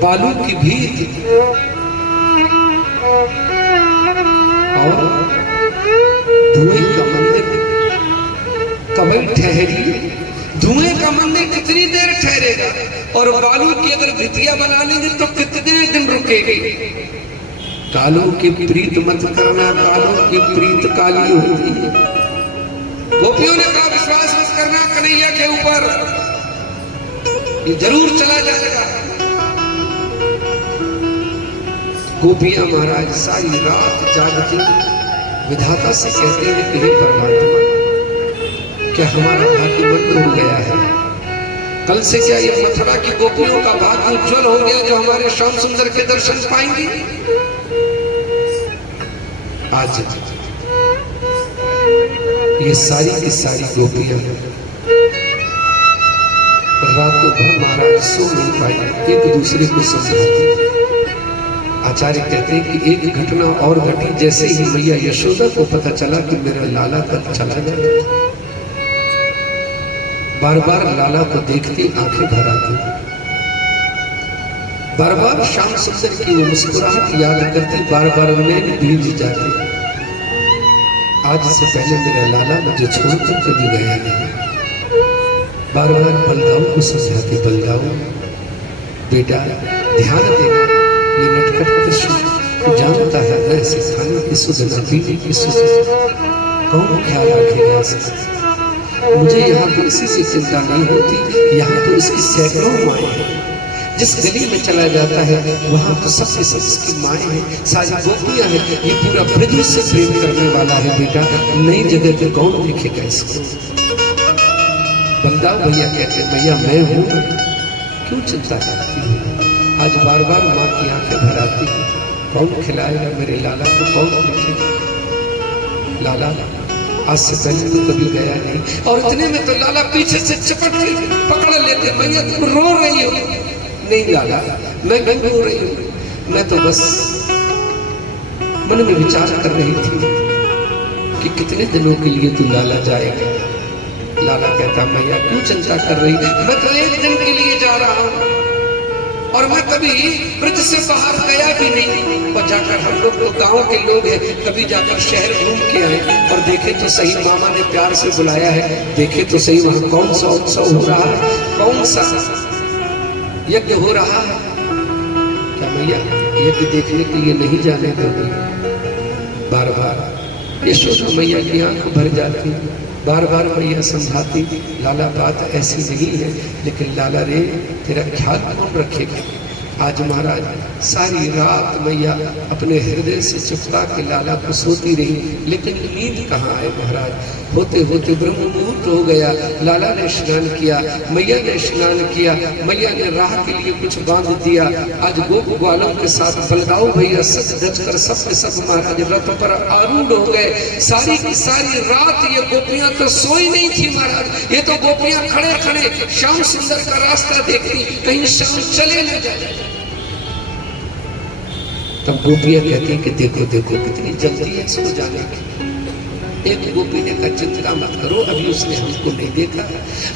बालू की भीत और धुएं का मंदिर कभी ठहरी, धुएं का मंदिर कितनी देर ठहरेगा, और बालू की अगर भितिया बना लेंगे तो कितने दिन रुकेगी। कालों की प्रीत मत करना, कालों की प्रीत काली होती है। गोपियों ने कहा विश्वास मत करना कन्हैया के ऊपर, ये जरूर चला जाएगा। गोपियां महाराज सारी रात जागती विधाता से कहते हैं कि हे परमात्मा क्या हमारा भाग्य बंद हो गया है? कल से क्या ये मथुरा की गोपियों का भाग्य उज्जवल हो गया जो हमारे श्याम सुंदर के दर्शन पाएंगे? आज ये सारी की सारी गोपियां रातों भर महाराज सो नहीं पाई, एक दूसरे को समझाते। आचार्य कहते हैं कि एक घटना और घटी, जैसे ही मैया यशोदा को पता चला कि मेरा लाला कब चला जाए, बार बार लाला को देखती आंखें भर आती, बार बार श्याम सुंदर की वो मुस्कुराहट याद करती, बार बार नैन भीग जाती। आज से पहले मेरा लाला मुझे छोड़कर कभी गया नहीं। बार बार बलदाऊ को समझाते, बलदाऊ बेटा ध्यान देना, ये नटखट कृष्ण जानता है मैं ऐसे खाने की सुध न पीने की सुध, कौन ख्याल रखेगा इसे? मुझे यहाँ तो इसी से चिंता नहीं होती, यहाँ तो इसकी सैकड़ों माएं हैं, जिस गली में चला जाता है वहां तो सबसे सबकी माएँ हैं, सारी गोपियां हैं। ये पूरा ब्रज से प्रेम करने वाला है बेटा, नई जगह पे कौन देखेगा इसको। बलदाऊ भैया कहते भैया मैं हूं, क्यों चिंता करती हूँ। आज बार बार माँ की आंखें भर आती है, कौन खिलाएगा मेरे लाला को, कौन देखेगा। लाला आज से पहले तो कभी गया नहीं, और इतने में तो लाला पीछे से चपट के पकड़ लेते, भैया तुम रो रही हो। नहीं लाला मैं क्यों रो रही हूँ, मैं तो बस मन में विचार कर रही थी कि कितने दिनों के लिए तू लाला जाएगा। लाला कहता मैया क्यों चिंता कर रही, मैं तो एक दिन के लिए जा रहा हूँ, और मैं कभी ब्रज से बाहर गया भी नहीं। और जाकर हम लोग तो गांव के लोग हैं, कभी जाकर शहर घूम के आए और देखे तो सही, मामा ने प्यार से बुलाया है, देखे तो सही वहां कौन सा उत्सव हो रहा है, कौन सा यज्ञ हो रहा है। क्या मैया यज्ञ देखने के लिए नहीं जाने दोगे। बार बार यशोदा मैया की आंख भर जाती, बार बार मैया समझाती, लाला बात ऐसी नहीं है, लेकिन लाला रे तेरा ख्याल कौन रखेगा। आज महाराज सारी रात मैया अपने हृदय से चुपता के लाला को सोती रही, लेकिन नींद कहाँ आए महाराज। होते होते ब्रह्म मुहूर्त हो गया, लाला ने स्नान किया, मैया ने स्नान किया, मैया ने राह के लिए कुछ बांध दिया। आज गोप ग्वालों के साथ बलदाऊ भैया सच धज कर सब के सब महाराज रथ पर आरूढ़ हो गए। सारी की सारी रात ये गोपियां तो सोई नहीं थी महाराज, ये तो गोपियां खड़े खड़े श्याम सुंदर का रास्ता देखती, कहीं श्याम चले न जाए। तब गोपियां कहती कि देखो देखो कितनी जल्दी है इसको जाने की। एक गोपी ने कहा चिंता मत करो, अभी उसने हमको नहीं देखा,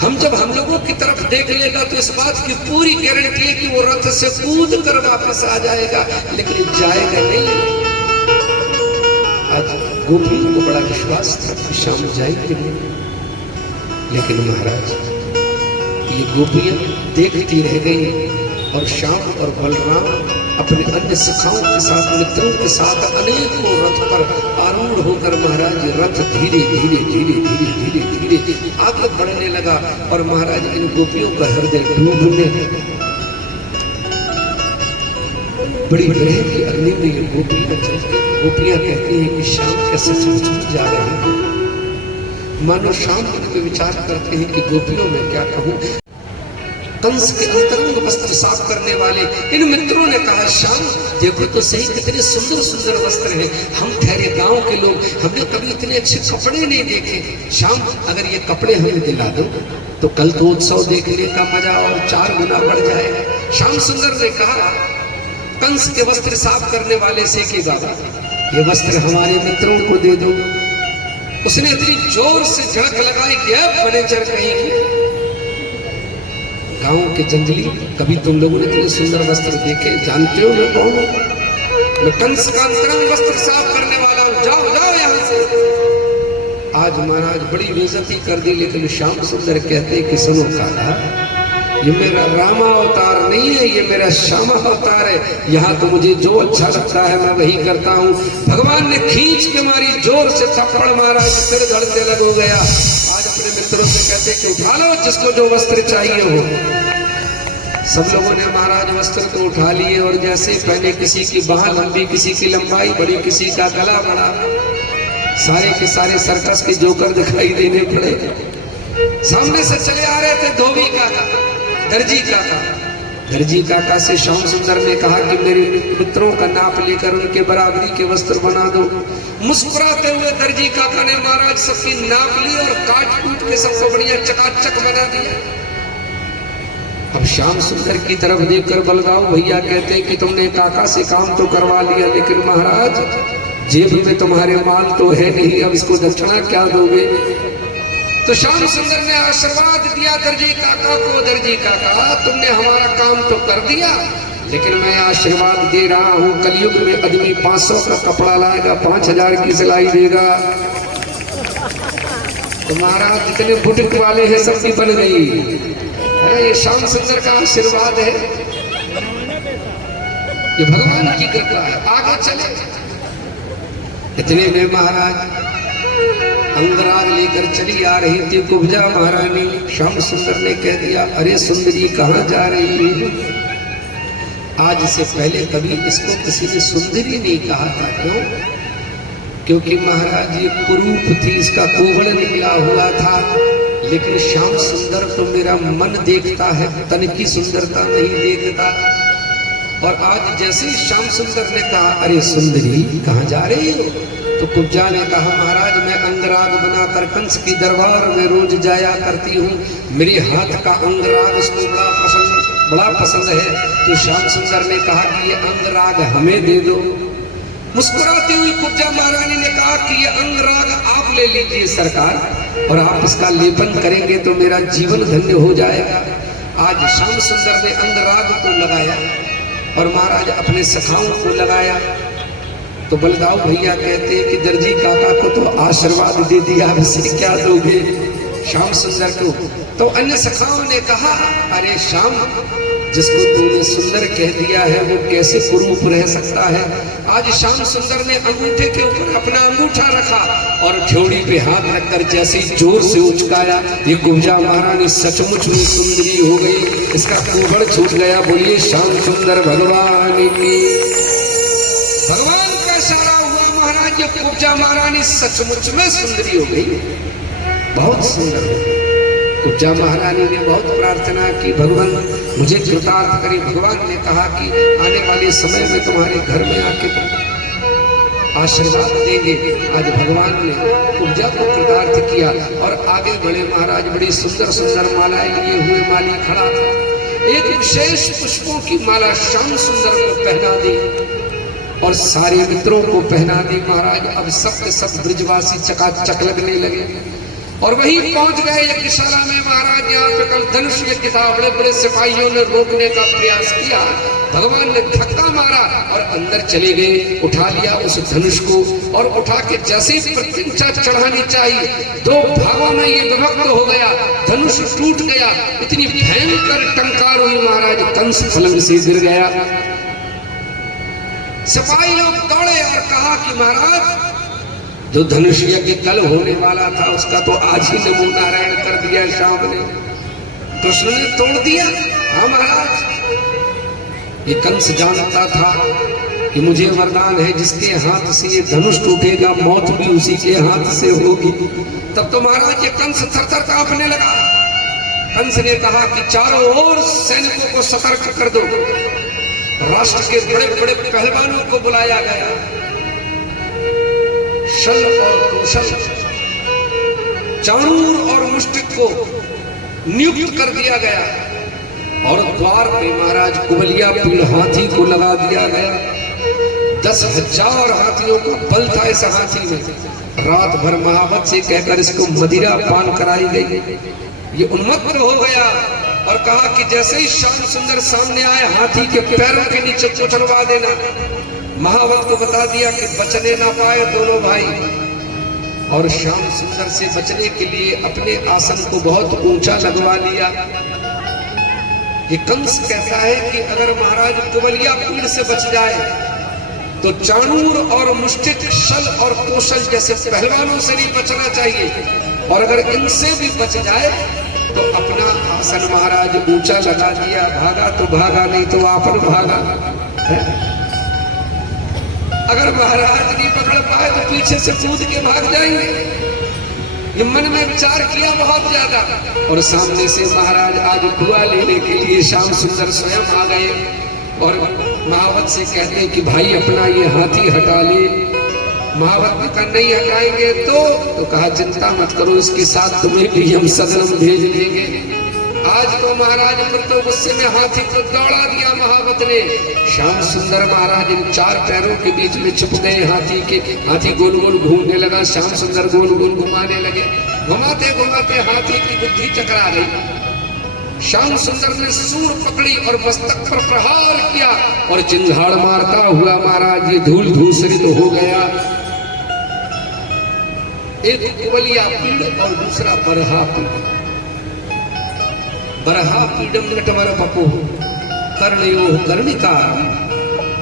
हम जब हम लोगों की तरफ देख लेगा तो इस बात की पूरी गारंटी है कि वो रथ से कूद कर वापस आ जाएगा, लेकिन जाएगा नहीं। आज गोपियों को बड़ा विश्वास था कि शाम जाएंगे, लेकिन महाराज ये गोपियां देखती रह गई, और श्याम और बलराम अपने अन्य सखाओं के साथ, मित्रों के साथ अनेकों रथ पर आरूढ़ होकर महाराज रथ धीरे धीरे धीरे धीरे धीरे धीरे आगे बढ़ने लगा। और महाराज इन गोपियों का हृदय डूबने, बड़ी ग्रह की अग्नि में ये गोपियां चलती। गोपियां कहती हैं कि शाम कैसे छूट जा रहे हैं। मानो शाम में विचार करते हैं कि गोपियों में क्या कहूं। कंस के अंतरंग वस्त्र साफ करने वाले इन मित्रों ने कहा श्याम देखो तो सही कितने सुंदर सुंदर वस्त्र हैं, हम ठहरे गांव के लोग, हमने कभी इतने अच्छे कपड़े नहीं देखे। श्याम अगर ये कपड़े हमें दिला दो तो कल तो उत्सव देखने का मजा और 4 गुना बढ़ जाएगा। श्याम सुंदर ने कहा कंस के वस्त्र साफ करने वाले से कि बाबा ये वस्त्र हमारे मित्रों को दे दो। उसने इतनी जोर से झड़क लगाई कि अब बड़े चढ़ कहीं की गांव के जंगली, कभी तुम लोगों ने इतने सुंदर वस्त्र देखे, जानते हो मैं कौन हूं, मैं कंस का अंतरंग वस्त्र साफ करने वाला हूं, जाओ जाओ यहां से। आज महाराज बड़ी बेइज्जती कर दी, लेकिन श्याम सुंदर कहते कि सुनो कान्हा, ये मेरा रामा अवतार नहीं है, ये मेरा श्यामा अवतार है। यहाँ तो मुझे जो अच्छा लगता है मैं वही करता हूँ। भगवान ने खींच के मारी, जोर से थप्पड़ मारा, सिर धड़के लग हो गया। आज अपने मित्रों से कहते कि उठा लो जिसको जो वस्त्र चाहिए हो। सब लोगों ने महाराज वस्त्र तो उठा लिए, और जैसे पहने किसी की बाह लंबी, किसी की लंबाई बड़ी, किसी का गला बड़ा, सारे के सारे सर्कस के जोकर दिखाई देने पड़े। सामने से चले आ रहे थे धोबी काका, दर्जी काका। दर्जी काका से श्याम सुंदर ने कहा कि मेरे मित्रों का नाप लेकर उनके बराबरी के वस्त्र बना दो। मुस्कुराते हुए दर्जी काका ने महाराज सबकी नाप ली और काट कूट के सबको बढ़िया चकाचक बना दिया। अब श्याम सुंदर की तरफ देखकर बलदाऊ भैया कहते हैं कि तुमने काका से काम तो करवा लिया, लेकिन महाराज जेब में तुम्हारे माल तो है नहीं, अब इसको दक्षिणा क्या दोगे। तो श्याम सुंदर ने आशीर्वाद दिया दर्जी काका को, दर्जी काका तुमने हमारा काम तो कर दिया, लेकिन मैं आशीर्वाद दे रहा हूँ कलयुग में आदमी 500 का कपड़ा लाएगा 5000 की सिलाई देगा। तुम्हारा जितने बुटीक वाले हैं सबकी बन गई है, ये श्याम सुंदर का आशीर्वाद है, ये भगवान की कृपा है। आगे चले, इतने में महाराज अंगराग लेकर चली आ रही थी कुब्जा महारानी। श्याम सुंदर ने कह दिया अरे सुंदरी कहाँ जा रही है। आज से पहले कभी इसको किसी ने सुंदरी नहीं कहा था। क्यों? क्योंकि महाराज ये कुरूप थी, इसका कोहड़ निकला हुआ था। लेकिन श्याम सुंदर तो मेरा मन देखता है, तन की सुंदरता नहीं देखता। और आज जैसे ही श्याम सुंदर ने कहा, अरे सुंदरी कहाँ जा रही हो? तो कुब्जा ने कहा, महाराज मैं अंगराग बनाकर कंस की दरबार में रोज जाया करती हूँ, मेरे हाथ का अंगराग उसको बड़ा पसंद है। तो श्याम सुंदर ने कहा कि ये अंगराग हमें दे दो। मुस्कुराती हुई कुब्जा महारानी ने कहा कि ये अंगराग आप ले लीजिए सरकार, और आप इसका लेपन करेंगे तो मेरा जीवन धन्य हो जाएगा। आज श्याम सुंदर ने अंगराग को लगाया और महाराज अपने सखाओं को लगाया। तो बलदाऊ भैया कहते हैं कि दर्जी काका को तो आशीर्वाद दे दिया, इसे क्या दोगे श्याम सुंदर को? तो अन्य सखाओं ने कहा, अरे श्याम, जिसको तूने सुंदर कह दिया है वो कैसे कुरूप रह सकता है? आज श्याम सुंदर ने अंगूठे के ऊपर अपना अंगूठा रखा और ठोड़ी पे हाथ रखकर जैसे ही जोर से उचकाया, ये कुब्जा महारानी सचमुच में सुंदरी हो गई, इसका कोहड़ छूट गया। बोलिए श्याम सुंदर भगवान की। भगवान का इशारा हुआ, महाराज ये कुब्जा महारानी सचमुच में सुंदरी हो गई, बहुत सुंदर। कुब्जा महारानी ने बहुत प्रार्थना की, भगवान मुझे कृतार्थ करी। भगवान ने कहा कि आने वाले समय में तुम्हारे घर में आके आशीर्वाद देंगे। आज भगवान ने कुब्जा को कृतार्थ किया और आगे बढ़े। महाराज बड़ी सुंदर सुंदर मालाएं लिए हुए माली खड़ा था। एक विशेष पुष्पों की माला श्याम सुंदर को पहना दी और सारे मित्रों को पहना दी। महाराज अब सब ब्रिजवासी चकाचक लगने लगे और वहीं पहुंच गए यज्ञशाला में। महाराज यहाँ पे कल धनुष यज्ञ था, बड़े बड़े सिपाहियों ने रोकने का प्रयास किया। भगवान ने धक्का मारा और अंदर चले गए, उठा लिया उस धनुष को और उठा के जैसे ही प्रतिज्ञा चढ़ानी चाहिए, दो भागों में ये विभक्त हो गया, धनुष टूट गया। इतनी भयंकर टंकार हुई, महाराज कंस पलंग से गिर गया। सिपाही लोग दौड़े और कहा कि महाराज जो धनुष यज्ञ कल होने वाला था उसका तो आज ही नमो नारायण कर दिया श्याम ने, कृष्ण ने तोड़ दिया। हाँ महाराज, ये कंस जानता था कि मुझे वरदान है, जिसके हाथ से ये धनुष टूटेगा मौत भी उसी के हाथ से होगी। तब तो महाराज ये कंस थर-थर कांपने लगा। कंस ने कहा कि चारों ओर सैनिकों को सतर्क कर दो। राष्ट्र के बड़े बड़े पहलवानों को बुलाया गया, शल और कौशल, चाणूर और मुष्टिक को नियुक्त कर दिया गया और द्वार पे महाराज कुबलिया पीड़ हाथी को लगा दिया गया। 10,000 हाथियों का बल था इस हाथी में। रात भर महावत से कहकर इसको मदिरा पान कराई गई। ये उन्मत्त हो गया और कहा कि जैसे ही श्याम सुंदर सामने आए, हाथी के पैरों के नीचे कुचलवा देना। महावत को बता दिया कि बचने ना पाए दोनों भाई, और श्याम सुंदर से बचने के लिए अपने आसन को बहुत ऊंचा लगवा लिया। ये कंस कहता है कि अगर महाराज कुबलिया पीड़ से बच जाए तो चाणूर और मुष्टिक, शल और कौशल जैसे पहलवानों से नहीं बचना चाहिए, और अगर इनसे भी बच जाए तो अपना आसन महाराज ऊंचा लगा दिया। भागा तो भागा, नहीं तो आपन भागा। अगर महाराज नहीं पकड़ पाए तो पीछे से कूद के भाग जाएंगे। ये मन में विचार किया बहुत ज्यादा, और सामने से महाराज आज दुआ लेने के लिए श्याम सुंदर स्वयं आ गए और महावत से कहते हैं कि भाई अपना ये हाथी हटा ले। महावत ने कहा नहीं हटाएंगे तो कहा चिंता मत करो, इसके साथ तुम्हें भी हम सदन भेज देंगे। आज तो महाराज पर तो गुस्से में हाथी को दौड़ा दिया महावत ने। श्याम सुंदर महाराज इन 4 पैरों के बीच में छुप गए हाथी के। हाथी गोल गोल घूमने लगा, श्याम सुंदर गोल गोल घुमाने लगे। घुमाते घुमाते हाथी की बुद्धि चकरा गई। श्याम सुंदर ने सूंड पकड़ी और मस्तक पर प्रहार किया और चिंगाड़ मारता हुआ महाराज ये धूल धूसरित हो गया। एक कुबलिया पीड़ और दूसरा बरहा पीड़। बरहा पीडम नटवर पपो कर्णयो कर्णिका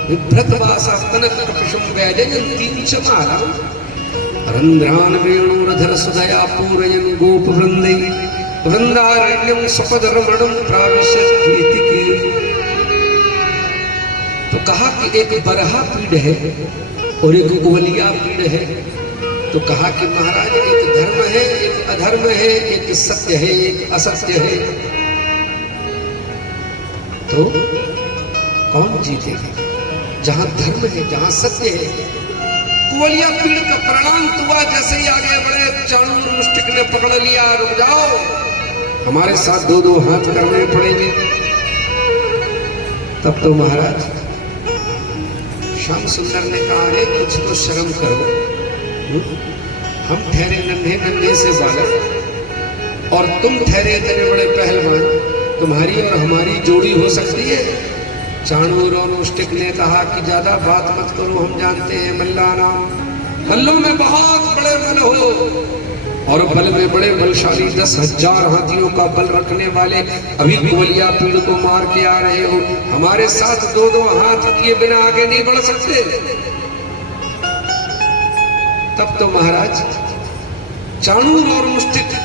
विभ्रतवासा कनक कपिशुम वैजयन्ती चमारा रंध्रान वेणुरधर सुदया पूरयन् गोप वृंदै वृंदारण्यं सुपद रमणं प्राविश्य गीतिकी। कहा कि एक बरहा पीड़ है और एक ग्वालिया पीड़ है। तो कहा कि महाराज एक धर्म है, एक अधर्म है, एक सत्य है, एक असत्य है, तो कौन जीतेगा? जहां धर्म है, जहां सत्य है। ग्वालिया पीड़ का परिणाम हुआ, जैसे ही आगे बढ़े चाणूर मुष्टिक ने पकड़ लिया, रुक जाओ, हमारे साथ दो दो हाथ करने पड़ेंगे। तब तो महाराज श्याम सुंदर ने कहा है कुछ तो शर्म करो, हम ठहरे नन्हे नन्हे से बालक और तुम ठहरे इतने बड़े पहलवान, तुम्हारी और हमारी जोड़ी हो सकती है? चाणूर और मुष्टिक ने कहा कि ज्यादा बात मत करो, हम जानते हैं मल्ला नाम, मल्लों में बहुत बड़े बल हो और बल में बड़े बलशाली 10,000 हाथियों का बल रखने वाले अभी ग्वालिया पीड़ को मार के आ रहे हो, हमारे साथ दो दो हाथ किए बिना आगे नहीं बढ़ सकते। तब तो महाराज चाणूर और मुष्टिक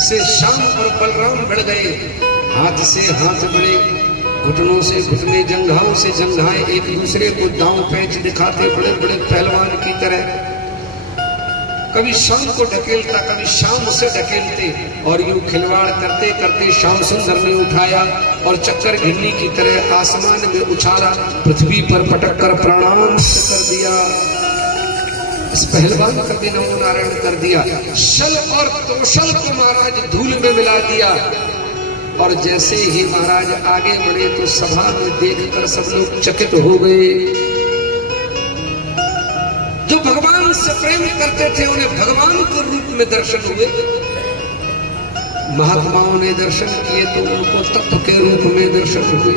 से श्याम और बलराम भिड़ गए, हाथ से हाथ भिड़े, घुटनों से घुटने, जंघाओं से जंघाएं, एक दूसरे को दांव पेंच दिखाते बड़े बड़े पहलवान की तरह। कभी श्याम को ढकेलता, कभी श्याम उसे ढकेलते और यूं खिलवाड़ करते करते श्याम सुंदर ने उठाया और चक्कर घिन्नी की तरह आसमान में उछाला, पृथ्वी पर पटक कर प्रणाम कर दिया। इस पहलवान का भी नमो नारायण कर दिया। शल और तोशल को महाराज धूल में मिला दिया और जैसे ही महाराज आगे बढ़े तो सभा में देखकर सब लोग चकित हो गए। जो भगवान से प्रेम करते थे उन्हें भगवान के रूप में दर्शन हुए, महात्माओं ने दर्शन किए तो उनको तत्व के रूप में दर्शन हुए,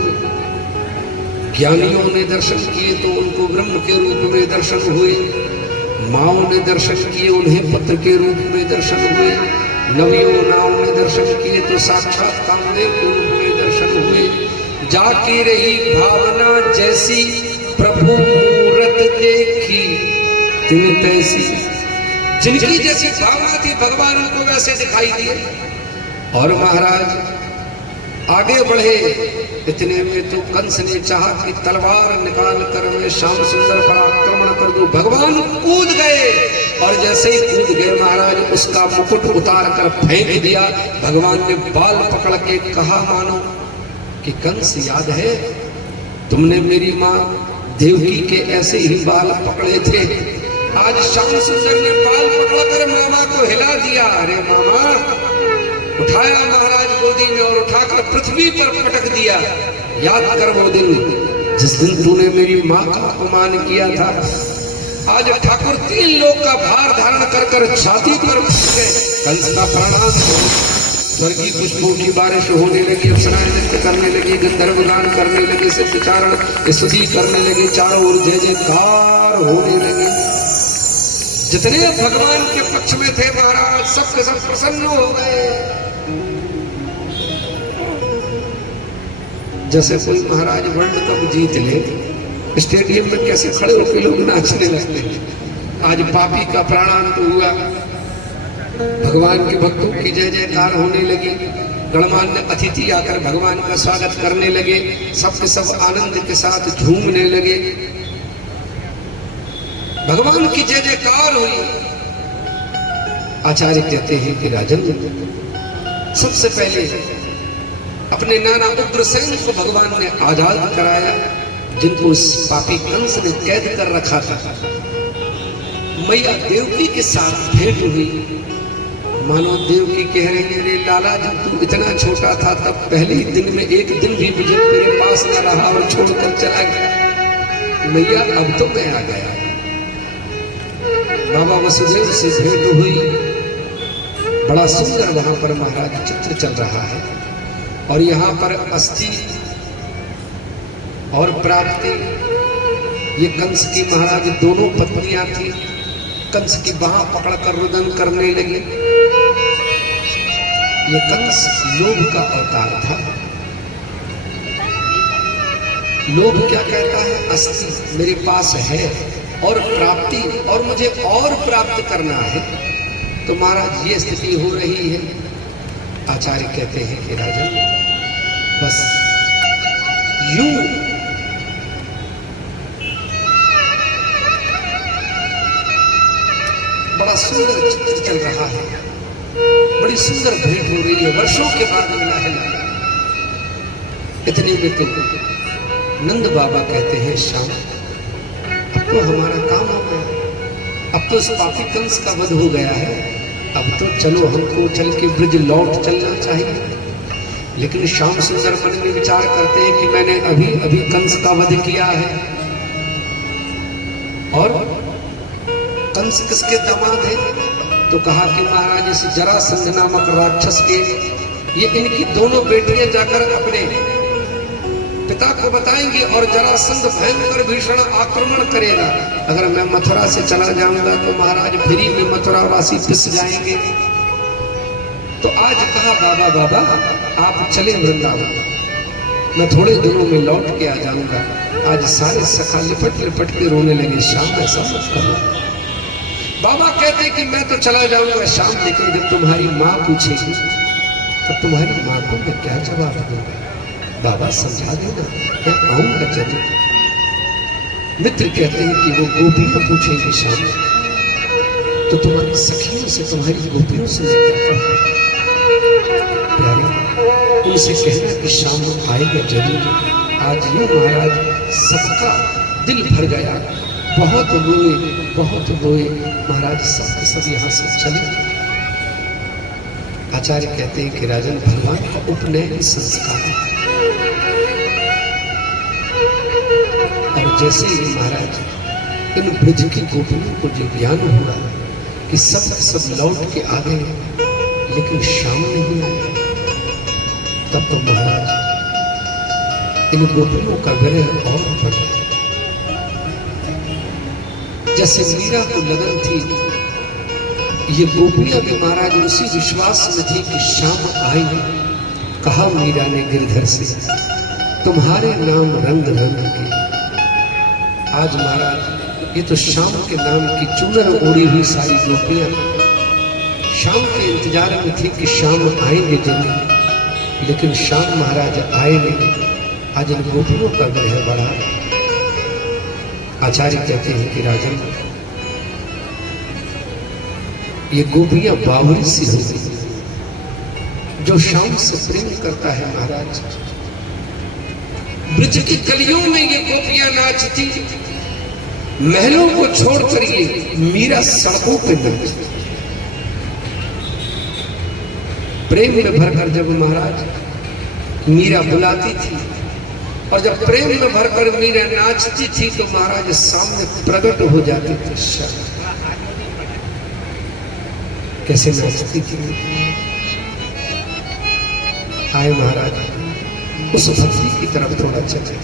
ज्ञानियों ने दर्शन किए तो उनको ब्रह्म के रूप में दर्शन हुए, माओं ने दर्शन किए उन्हें पत्र के रूप में दर्शन हुए, नवियों नाम ने दर्शन किए तो साक्षात कामदेव के रूप में दर्शन हुए। जाकी रही भावना जैसी प्रभु मूरत देखी तिन तैसी, जिनकी जैसी भावना थी भगवान उनको वैसे दिखाई दिए। और महाराज आगे बढ़े, इतने में तो कंस ने चाहा कि तलवार निकाल कर मैं श्याम सुंदर पर आक्रमण कर दूं। भगवान कूद गए और जैसे ही कूद गए महाराज उसका मुकुट उतार कर फेंक दिया। भगवान ने बाल पकड़ के कहा मानो कि कंस याद है तुमने मेरी माँ देवकी के ऐसे ही बाल पकड़े थे, आज श्याम सुंदर ने बाल पकड़कर मामा को हिला दिया। अरे मामा, उठाया महाराज गोदी में और उठाकर पृथ्वी पर पटक दिया। याद कर वो दिन जिस दिन तूने मेरी माँ का अपमान किया था। आज ठाकुर 3 लोक का भार धारण कर कर छाती पर गए। कंस का प्रणाम। स्वर्गीय पुष्पों की बारिश होने लगी, अप्सराएं नृत्य करने लगी, गंधर्व गान करने लगे, सिद्धारण स्तुति करने लगे, चारों ओर जय जयकार होने लगे। जितने भगवान के पक्ष में थे महाराज सबके सब प्रसन्न हो गए। जैसे कोई महाराज वर्ल्ड कप जीत ले, स्टेडियम में कैसे खड़े होकर लोग नाचने लगते हैं। आज पापी का प्राणांत हुआ, भगवान के भक्तों की जय जयकार होने लगी। गणमान्य अतिथि आकर भगवान का स्वागत करने लगे, सबके सब आनंद के साथ झूमने लगे, भगवान की जय जयकार हुई। आचार्य कहते हैं कि राजन, सबसे पहले अपने नाना उग्रसेन को भगवान ने आजाद कराया, जिनको उस पापी कंस ने कैद कर रखा था। मैया देवकी के साथ भेंट हुई। मानो देवकी कह रही है, अरे लाला जब तू इतना छोटा था तब पहले ही दिन में एक दिन भी मुझे तेरे पास न रहा और छोड़कर चला गया। मैया अब तो मैं आ गया। बाबा वसुदेव से भेंट हुई। बड़ा सुंदर वहां पर महाराज चित्र चल रहा है और यहाँ पर अस्थि और प्राप्ति, ये कंस की महाराज दोनों पत्नियां थी। कंस की बाह पकड़कर रुदन करने लगी। ये कंस लोभ का अवतार था। लोभ क्या कहता है? अस्थि मेरे पास है और प्राप्ति, और मुझे और प्राप्त करना है। तो महाराज ये स्थिति हो रही है। आचार्य कहते हैं कि राजन, बस यूं बड़ा सुंदर चित्र चल रहा है, बड़ी सुंदर भेंट हो रही है, वर्षों के बाद मिला है। इतने में तो नंद बाबा कहते हैं श्याम अब तो हमारा काम हो गया, अब तो इस पापी कंस का वध हो गया है, अब तो चलो हमको चल के ब्रिज लौट चलना चाहिए। लेकिन श्याम सुंदर मन में विचार करते हैं कि मैंने अभी अभी कंस का वध किया है, और कंस किसके दामाद है? तो कहा कि महाराज इस जरासंध नामक राक्षस के ये इनकी दोनों बेटियां जाकर अपने पिता को बताएंगी और जरासंध भयंकर भीषण आक्रमण करेगा। अगर मैं मथुरा से चला जाऊंगा तो महाराज फ्री में मथुरा वासी पिस जाएंगे। तो आज कहा बाबा बाबा आप चले वृंदावन, मैं थोड़े दिनों में लौट के आ जाऊंगा। आज सारे सखा लिपट लिपट के रोने लगे, शाम ऐसा मत करना। बाबा कहते कि मैं तो चला जाऊंगा शाम, लेकिन जब तुम्हारी माँ पूछेगी तो तुम्हारी माँ को मैं क्या जवाब दूंगा? बाबा समझा देना, मैं आऊंगा जरूर। मित्र कहते हैं कि वो गोपियां पूछेंगी शाम, तो तुम्हारी सखियों से तुम्हारी गोपियों से मैं क्या कहूँ? प्यारे उनसे कहना कि शाम आएगा जरूर। आज ये महाराज सबका दिल भर गया, बहुत रोए महाराज, सब यहाँ से चले। आचार्य कहते हैं कि राजन भगवान का उपनयन संस्कार है, और जैसे ही महाराज इन ब्रज की गोपियों को जो ज्ञान हुआ कि सब लौट के आ गए, लेकिन शाम नहीं आया, तब तो महाराज इन गोपियों का विरह और बढ़ गया। जैसे मीरा को लगन थी, ये गोपियां भी महाराज उसी विश्वास में थी कि शाम आएगी। कहा मीरा ने गिरधर से, तुम्हारे नाम रंग रंग के। आज महाराज ये तो शाम के नाम की चुनर ओढ़ी हुई सारी गोपियां शाम के इंतजार में थी कि शाम आएंगे जरूर, लेकिन शाम महाराज आए नहीं। आज इन गोपियों का विरह बढ़ा। आचार्य कहते हैं कि राजन ये गोपियां बावरी सी हो गई। जो शाम से प्रेम करता है महाराज, ब्रज की गलियों में ये गोपियां नाचती, महलों को छोड़कर ये मीरा सड़कों पर नाचती। प्रेम में भरकर जब महाराज मीरा बुलाती थी, और जब प्रेम में भरकर मीरा नाचती थी, तो महाराज सामने प्रकट हो जाते थे। कैसे नाचती थी। आए महाराज उस भक्ति की तरफ थोड़ा चले।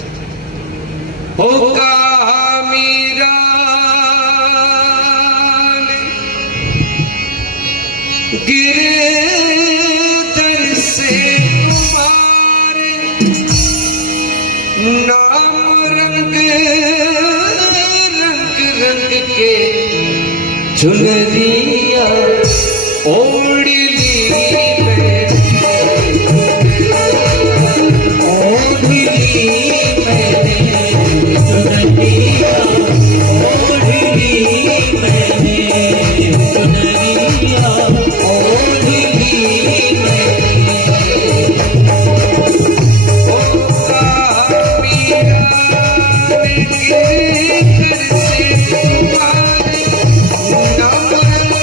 ओ कहा मीरा गिरधर से नाम रंग रंग रंग के चुनरिया ओढ़ ली मैंने, ओढ़ ली मैंने चुनरिया, ओढ़ ली मैंने चुनरिया, ओढ़ ली मैंने। ओ कहा मीरा गिरधर से तुम्हारे नाम रंग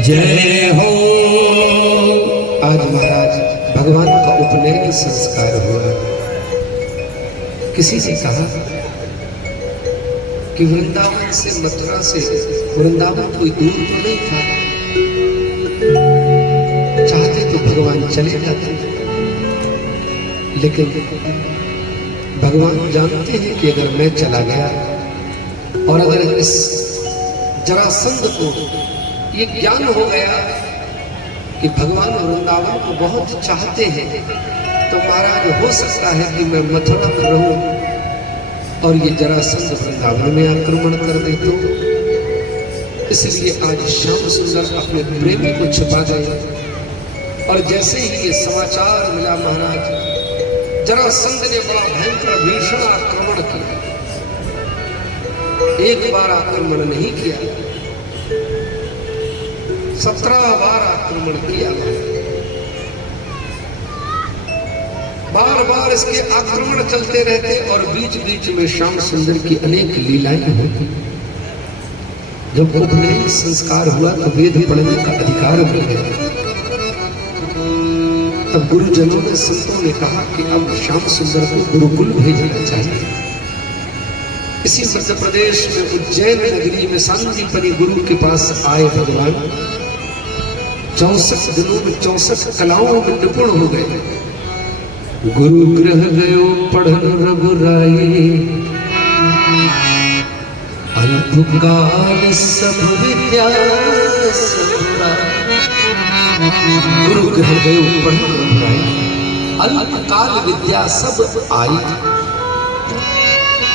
जय हो। आज महाराज भगवान का उपनयन संस्कार हुआ। किसी ने कहा कि वृंदावन से मथुरा से वृंदावन कोई दूर तो नहीं था, चाहते तो भगवान चले जाते, लेकिन भगवान जानते हैं कि अगर मैं चला गया और अगर इस जरासंध को ये ज्ञान हो गया कि भगवान वृंदावन को बहुत चाहते हैं, तो महाराज हो सकता है कि मैं मथुरा में रहूं और ये जरासंध वृंदावन में आक्रमण कर दे। तो इसलिए आज श्याम सुंदर अपने प्रेमी को छिपा गए और जैसे ही ये समाचार मिला महाराज, जरासंध ने बड़ा भयंकर भीषण आक्रमण किया। एक बार आक्रमण नहीं किया, 17 बार आक्रमण किया। बार बार इसके आक्रमण चलते रहते और बीच बीच में श्याम सुंदर की अनेक लीलाएं होती। जब उपनयन संस्कार हुआ तो वेद पढ़ने का अधिकार मिल गया। तब गुरुजनों ने, संतों ने कहा कि अब श्याम सुंदर को गुरुकुल भेजना चाहिए। इसी मध्य प्रदेश में उज्जैन नगरी में सांदीपनि गुरु के पास आए भगवान। 64 दिनों में 64 कलाओं में निपुण हो गए। गुरु गृह गयो पढ़न रघुराई, अल्पकाल सब विद्या सबुराई। गुरु गृह गयो पढ़न रघुराई, अल्पकाल विद्या सब आई।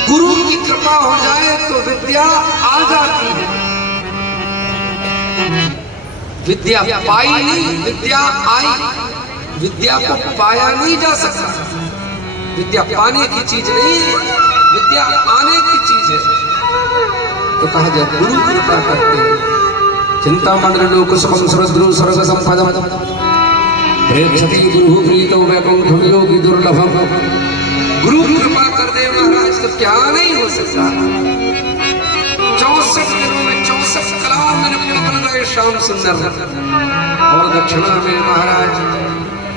गुरु की कृपा हो जाए तो विद्या आ जाती है। विद्या पाई नहीं, विद्या आई। विद्या को पाया नहीं जा सकता। विद्या पाने की चीज नहीं है, विद्या आने की चीज है। तो कहा जाए गुरु कृपा करते हैं। चिंता मंडल लोक सुखम सुरद्रु सर्व संपदम, प्रेक्षति गुरु प्रीतो वैकुंठम योगी दुर्लभम। गुरु कृपा कर दे महाराज तो क्या नहीं हो सकता। 64 दिनों में 64 कलाओं में निपुण बन गए श्याम सुंदर। और दक्षिणा में महाराज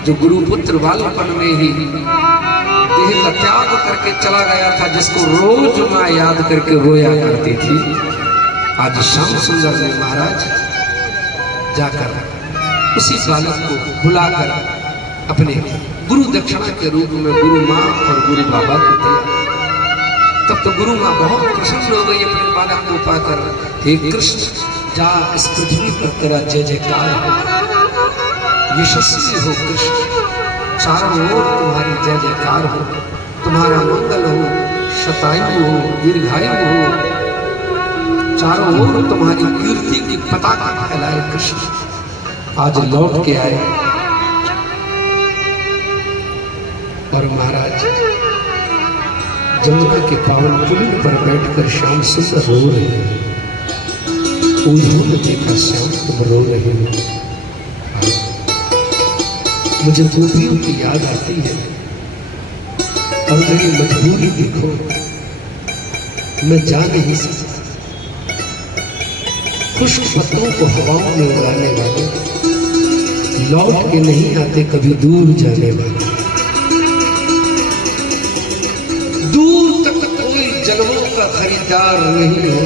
जो गुरुपुत्र बालपन में ही देह का त्याग करके चला गया था, जिसको रोज मां याद करके रोया करती थी, आज श्याम सुंदर ने महाराज जाकर उसी बालक को बुलाकर अपने गुरु दक्षिणा के रूप में गुरु मां और गुरु बाबा को दिया। तब तो गुरु मां बहुत प्रसन्न हो गई अपने बालक को पाकर। हे कृष्ण, जा इस पृथ्वी पर तेरा जय जयकार हो, यशस्वी हो कृष्ण, चारों ओर तुम्हारी जय जयकार हो, तुम्हारा मंगल हो, शतायु हो, दीर्घायु हो, चारों ओर तुम्हारी कीर्ति की पताका फैलाए कृष्ण। आज लौट के आए और महाराज जमुना के पावन पुलिन पर बैठकर श्याम सुंदर रो रहे हैं। उन्होंने देखा श्याम तुम रो रहे हो, मुझे गोपियों की याद आती है और मेरी मजबूरी देखो, मैं जा नहीं सकता। खुश्क पत्तों को हवाओं में उड़ाने वाले, लौट के नहीं आते कभी दूर जाने वाले। दूर तक कोई जन्मों का खरीदार नहीं है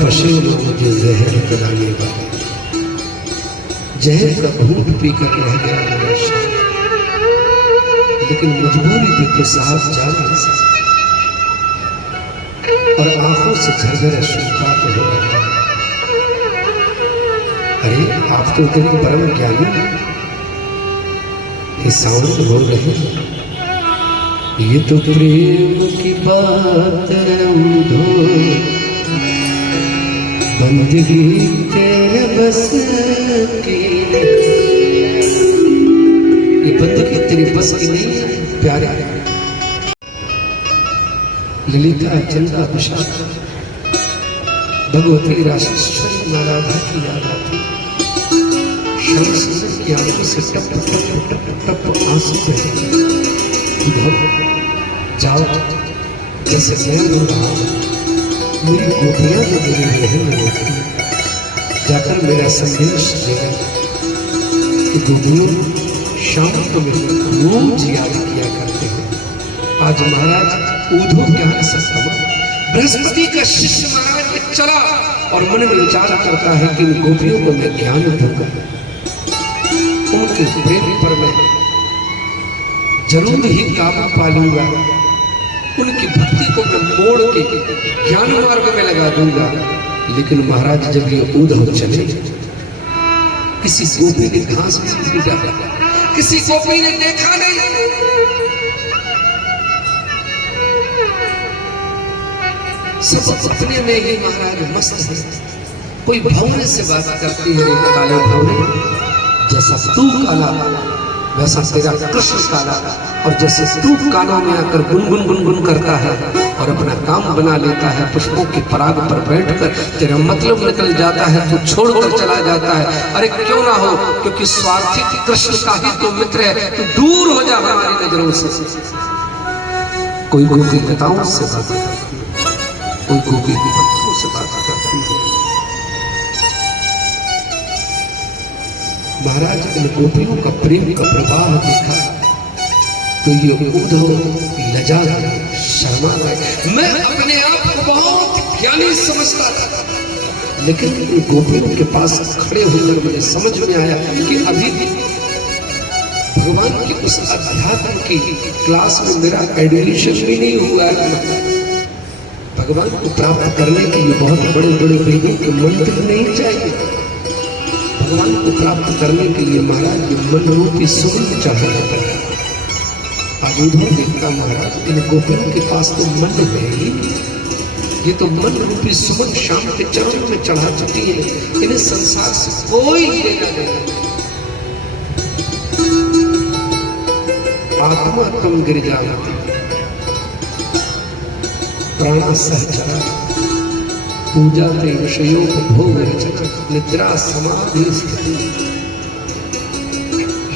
पसीनों मुझे जहर पिलाने वाले। जहर का घूंट पीकर रह गया मेरा श्याम, लेकिन मजबूरी देखो साहब जा नहीं सकता और आंखों से झरझर अश्रुपात हो रहा है। अरे आप तो इतने परम ज्ञानी, ये साउंड हो रहे हैं, ये तो प्रेम की बात है उधो, बंदगी तेरे बस की। ये बंदगी तेरी बस की नहीं है प्यारे। ललिता चंदा विशाख भगवती राशेश्वरी नाराधा की याद आती। श्याम सुंदर की आंखों से टप टप टप टप आंसू बहे। इधर जाओ, जैसे मैं रो रहा हूं, मेरी गोपियां तो मेरी बहन रोती, जाकर मेरा संदेश देना कि गोपियों शाम को मेरे रोज याद किया करते हैं। आज महाराज उद्धव ज्ञान सत्संग बृहस्पति का शिष्य महाराज में चला और मन में विचार करता है कि उन गोपियों को मैं ज्ञान दूंगा, उनके प्रेम पर मैं जरूर ही काबू पा लूंगा, उनकी भक्ति को मैं मोड़ के ज्ञान मार्ग में लगा दूंगा। लेकिन महाराज जब ये उद्धव चले, किसी गोपी ने घास भी नहीं डाला, किसी गोपी ने देखा नहीं। सब अपने में ही महाराज मस्त है। कोई भौरे से बात करती है, काले भौरे, जैसा तू काला वैसा तेरा कृष्ण काला, और जैसे तू कानों में आकर गुनगुन गुनगुन करता है और अपना काम बना लेता है, पुष्पों की पराग पर बैठकर तेरा मतलब निकल जाता है, तू छोड़कर चला जाता है। अरे क्यों ना हो, क्योंकि स्वार्थी कृष्ण का ही तो मित्र है, तू दूर हो जा हमारी नजरों से। कोई गोपी नेताओं से बात करती है, कोई गोपी भक्तों से बात करती है। महाराज इन गोपियों का प्रेम का प्रवाह देखा तो ये उद्धव लजा गए, शर्मा गए। मैं अपने आप को बहुत ज्ञानी समझता था, लेकिन इन गोपियों के पास खड़े होकर मुझे समझ में आया कि अभी भी भगवान की उस अध्यात्म की क्लास में मेरा एडमिशन भी नहीं हुआ है। भगवान को प्राप्त करने के लिए बहुत बड़े बड़े वेदों के मंत्र नहीं चाहिए। भगवान को प्राप्त करने के लिए महाराज ये मन रूपी सुगंध चढ़ाना पड़ा। आज उद्धव देखता महाराज इन गोपियों के पास तो मन है ही, ये तो मन रूपी सुगंध शाम के चरणों में चढ़ा चुकी है, इन्हें संसार से कोई लेना देना। आत्मा तुम गिर जाती, प्राणा सहचरा, पूजा ते विषयों भोग निद्रा समाधि स्थिति,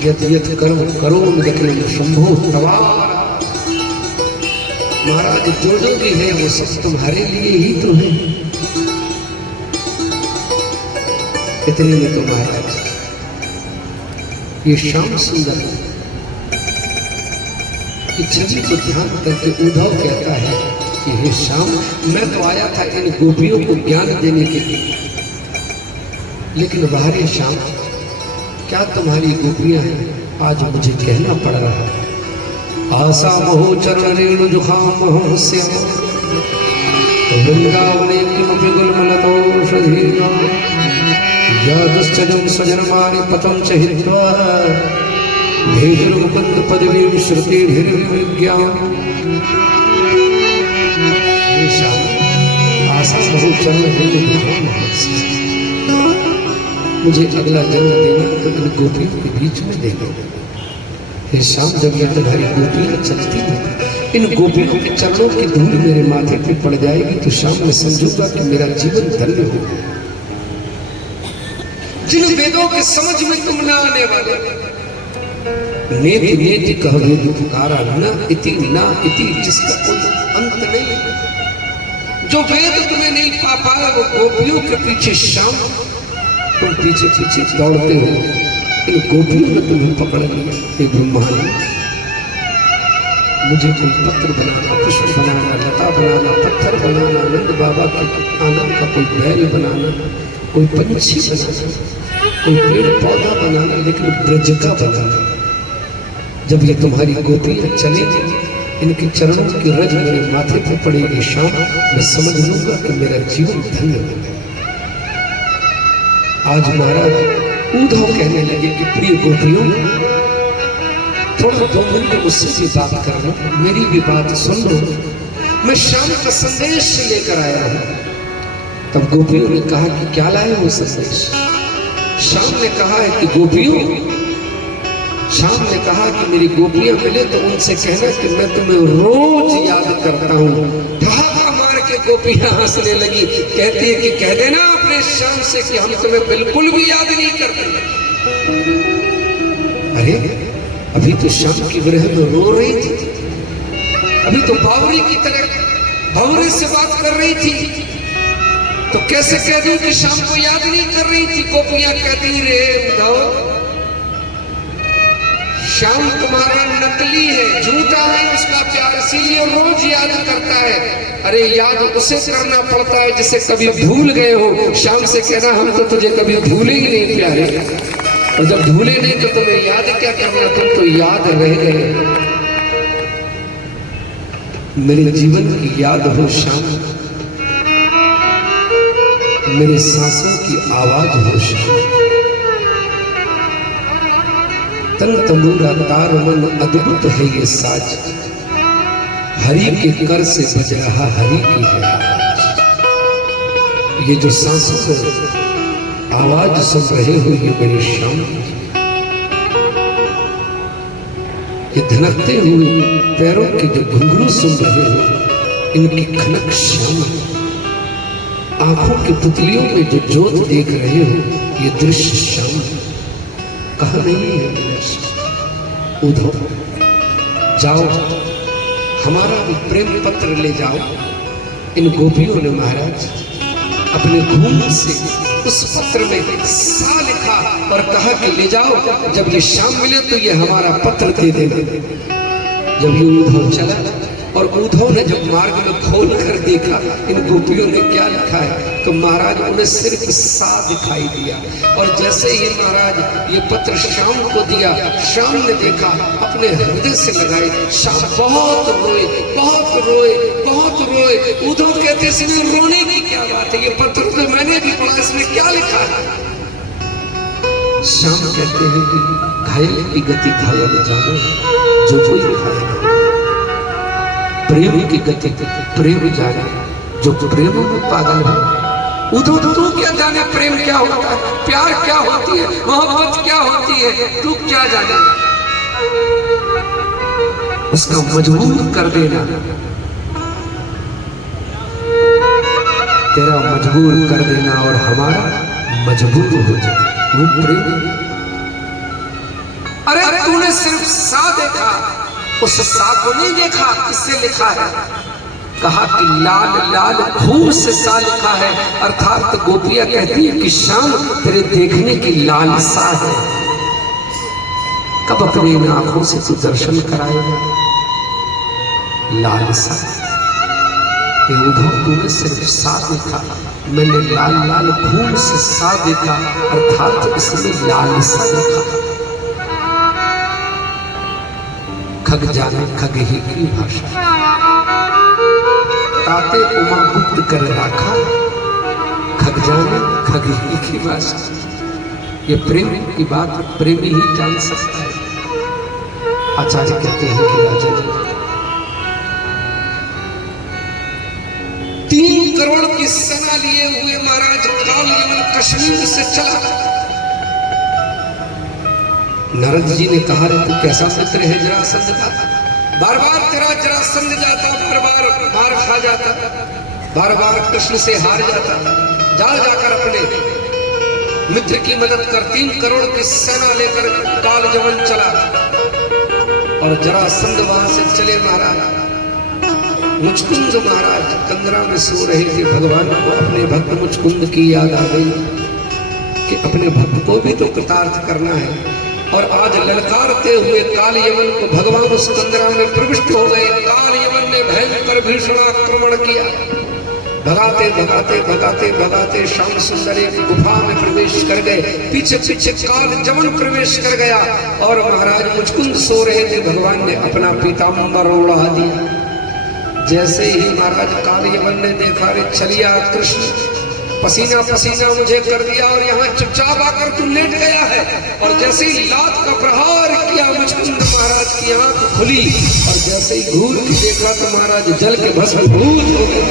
यत यत कर्म करो दखिल शंभो तवारा। महाराज जो जो भी है वो सब तुम्हारे लिए ही तो है। इतने में तो महाराज ये श्याम सुंदर की छवि को ध्यान करके उद्धव कहता है कि हे श्याम, मैं तो आया था इन गोपियों को ज्ञान देने के लिए, लेकिन बाहरी श्याम क्या तुम्हारी गोपियां हैं, आज मुझे कहना पड़ रहा है। आशा मोह चरण रेणु जुखाम मोहस्य वृंदावने किमपि गुलमलतोषधीना या दुश्चजं स्वजनमानि पतं च हित्वा भेजुर्मुकुन्द पदवीं श्रुतिभिर्विज्ञाम्। आशा बहुत चरण मुझे अगला जन्म देना तो इन गोपियों के बीच में देना। हे शाम, जब ये तुम्हारी गोपियां चलती हैं, इन गोपियों के चरणों की धूल मेरे माथे पे पड़ जाएगी तो शाम में समझूंगा कि मेरा जीवन धन्य हो गया। जिन वेदों के समझ में तुम ना आने वाले, नेति नेति कह वेद पुकारा, न इति ना इति, जिसका कोई अंत नहीं, जो वेद तुम्हें नहीं पा पाया वो गोपियों के पीछे शाम तुम पीछे पीछे दौड़ते हो, इन गोपियों ने तुम्हें पकड़ लिया। हे ब्रह्मांड, मुझे कोई पत्र बनाना, पुष्प बनाना, लता बनाना, पत्थर बनाना, नंद बाबा के आनंद का कोई बैल बनाना, कोई पंछी बनाना, कोई पेड़ पौधा बनाना, लेकिन ब्रज का बनाना। जब ये तुम्हारी गोपियां चलेंगी, इनके चरणों की रज मेरे माथे पर पड़ेगी शाम, मैं समझ लूंगा कि मेरा जीवन धन्य हो गया। आज महाराज उद्धव कहने लगे कि प्रिय गोपियों, थोड़ा 2 मिनट मुझसे भी बात करना, मेरी भी बात सुन लो, मैं शाम का संदेश लेकर आया हूं। तब गोपियों ने कहा कि क्या लाए वो संदेश? शाम ने कहा है कि गोपियों, शाम ने कहा कि मेरी गोपियां मिले तो उनसे कहना कि मैं तुम्हें रोज याद करता हूं। ठहाका मार के गोपियां हंसने लगी, कहती है कि कह देना अपने शाम से कि हम तुम्हें बिल्कुल भी याद नहीं करते। अरे अभी तो शाम की विरह में रो रही थी, अभी तो बावरी की तरह भंवरे से बात कर रही थी, तो कैसे कह दूं कि शाम को याद नहीं कर रही थी? गोपियां कहती रे उद्धव, श्याम तुम्हारा नकली है, झूठा है उसका प्यार, इसीलिए रोज याद करता है। अरे याद उसे करना पड़ता है जिसे कभी भूल गए हो। श्याम से कहना हम तो तुझे कभी भूले ही नहीं प्यारे, और जब भूले नहीं तो तुम्हें याद क्या करना, तुम तो याद रह गए। मेरे जीवन की याद हो श्याम, मेरे सांसों की आवाज हो श्याम। तन तंबूरा तार मन अद्भुत है ये साज, हरि के कर से बज रहा हरि की है आवाज। ये जो सांसों को आवाज सुन रहे हो ये मेरे श्याम, ये धनकते हुए पैरों के जो घुंघरू सुन रहे हो इनकी खनक श्याम, आंखों की पुतलियों में जो जोत देख रहे हो ये दृश्य श्याम। कहा नहीं है उद्धव, जाओ हमारा भी प्रेम पत्र ले जाओ। इन गोपियों ने महाराज अपने घूम से उस पत्र में सा लिखा और कहा कि ले जाओ, जब ये शाम मिले तो ये हमारा पत्र दे देना। जब ये उद्धव चला और उद्धव ने जब मार्ग में खोल कर देखा इन गोपियों ने क्या लिखा है, तो महाराज उन्हें सिर्फ सा दिखाई दिया। और जैसे ही महाराज ये पत्र श्याम को दिया, श्याम ने देखा, अपने हृदय से लगाए। श्याम बहुत रोए, बहुत रोए, बहुत रोए। उद्धव कहते इसमें रोने की क्या बात है, ये पत्र तो मैंने भी पढ़ा, इसमें क्या लिखा है? श्याम कहते हैं कि घायल की गति घायल जानो, जो कोई घायल प्रेम की गति प्रेम जाने, जो प्रेम में पागल है। उद्धव तू क्या जाने प्रेम क्या होता है, प्यार क्या होती है, मोहब्बत क्या होती है, तू क्या जाने? उसका मजबूर कर देना, तेरा मजबूर कर देना और हमारा मजबूर हो जाए, वो प्रेम। अरे तूने सिर्फ सा देखा, उस सा को नहीं देखा किससे लिखा है? कहा कि लाल लाल खून से सा लिखा है, अर्थात गोपियां कहती है कि श्याम तेरे देखने की लालसा है। कब अपनी इन आंखों से तू दर्शन कराएगा? लालसा। ये उद्धव तूने सिर्फ सा देखा, मैंने लाल लाल खून से सा देखा, अर्थात इसमें लालसा देखा। खग जाने खग ही की भाषा, ताते उमा गुप्त कर रखा, खग जाने खग ही की भाषा। ये प्रेम की बात प्रेमी ही जान सकता है। आचार्य कहते हैं कि राजा जी 3 करोड़ की सेना लिए हुए महाराज काल यमन कश्मीर से चला। नारद जी ने कहा रे तू कैसा मित्र है जरासंध का, बार बार तेरा जरासंध जाता, बार बार मार खा जाता, बार बार कृष्ण से हार जाता, जा जाकर अपने मित्र की मदद कर। 3 करोड़ की सेना लेकर काल यमन चला और जरासंध वहां से चले। महाराज मुचकुंद महाराज कंदरा में सो रहे थे। भगवान को अपने भक्त मुचकुंद की याद आ गई कि अपने भक्त को भी तो कृतार्थ करना है। और आज ललकारते हुए काल यमन को भगवान उस कंदरा में प्रविष्ट हो गए। काल यमन ने भयंकर भीषण आक्रमण किया। भगाते भगाते भगाते भगाते श्याम सुंदर एक गुफा में प्रवेश कर गए। पीछे पीछे काल यमन प्रवेश कर गया और महाराज मुचकुंद सो रहे थे। भगवान ने अपना पीताम्बर उड़ा दिया। जैसे ही महाराज काल यमन ने देखा रे चलिया कृष्ण, पसीना पसीना मुझे कर दिया और यहाँ चुपचाप आकर तू लेट गया है। और जैसे ही लात का प्रहार किया मुचकुंद महाराज की आंख खुली और जैसे ही घूर के देखा तो महाराज जल के भस्मीभूत हो गए।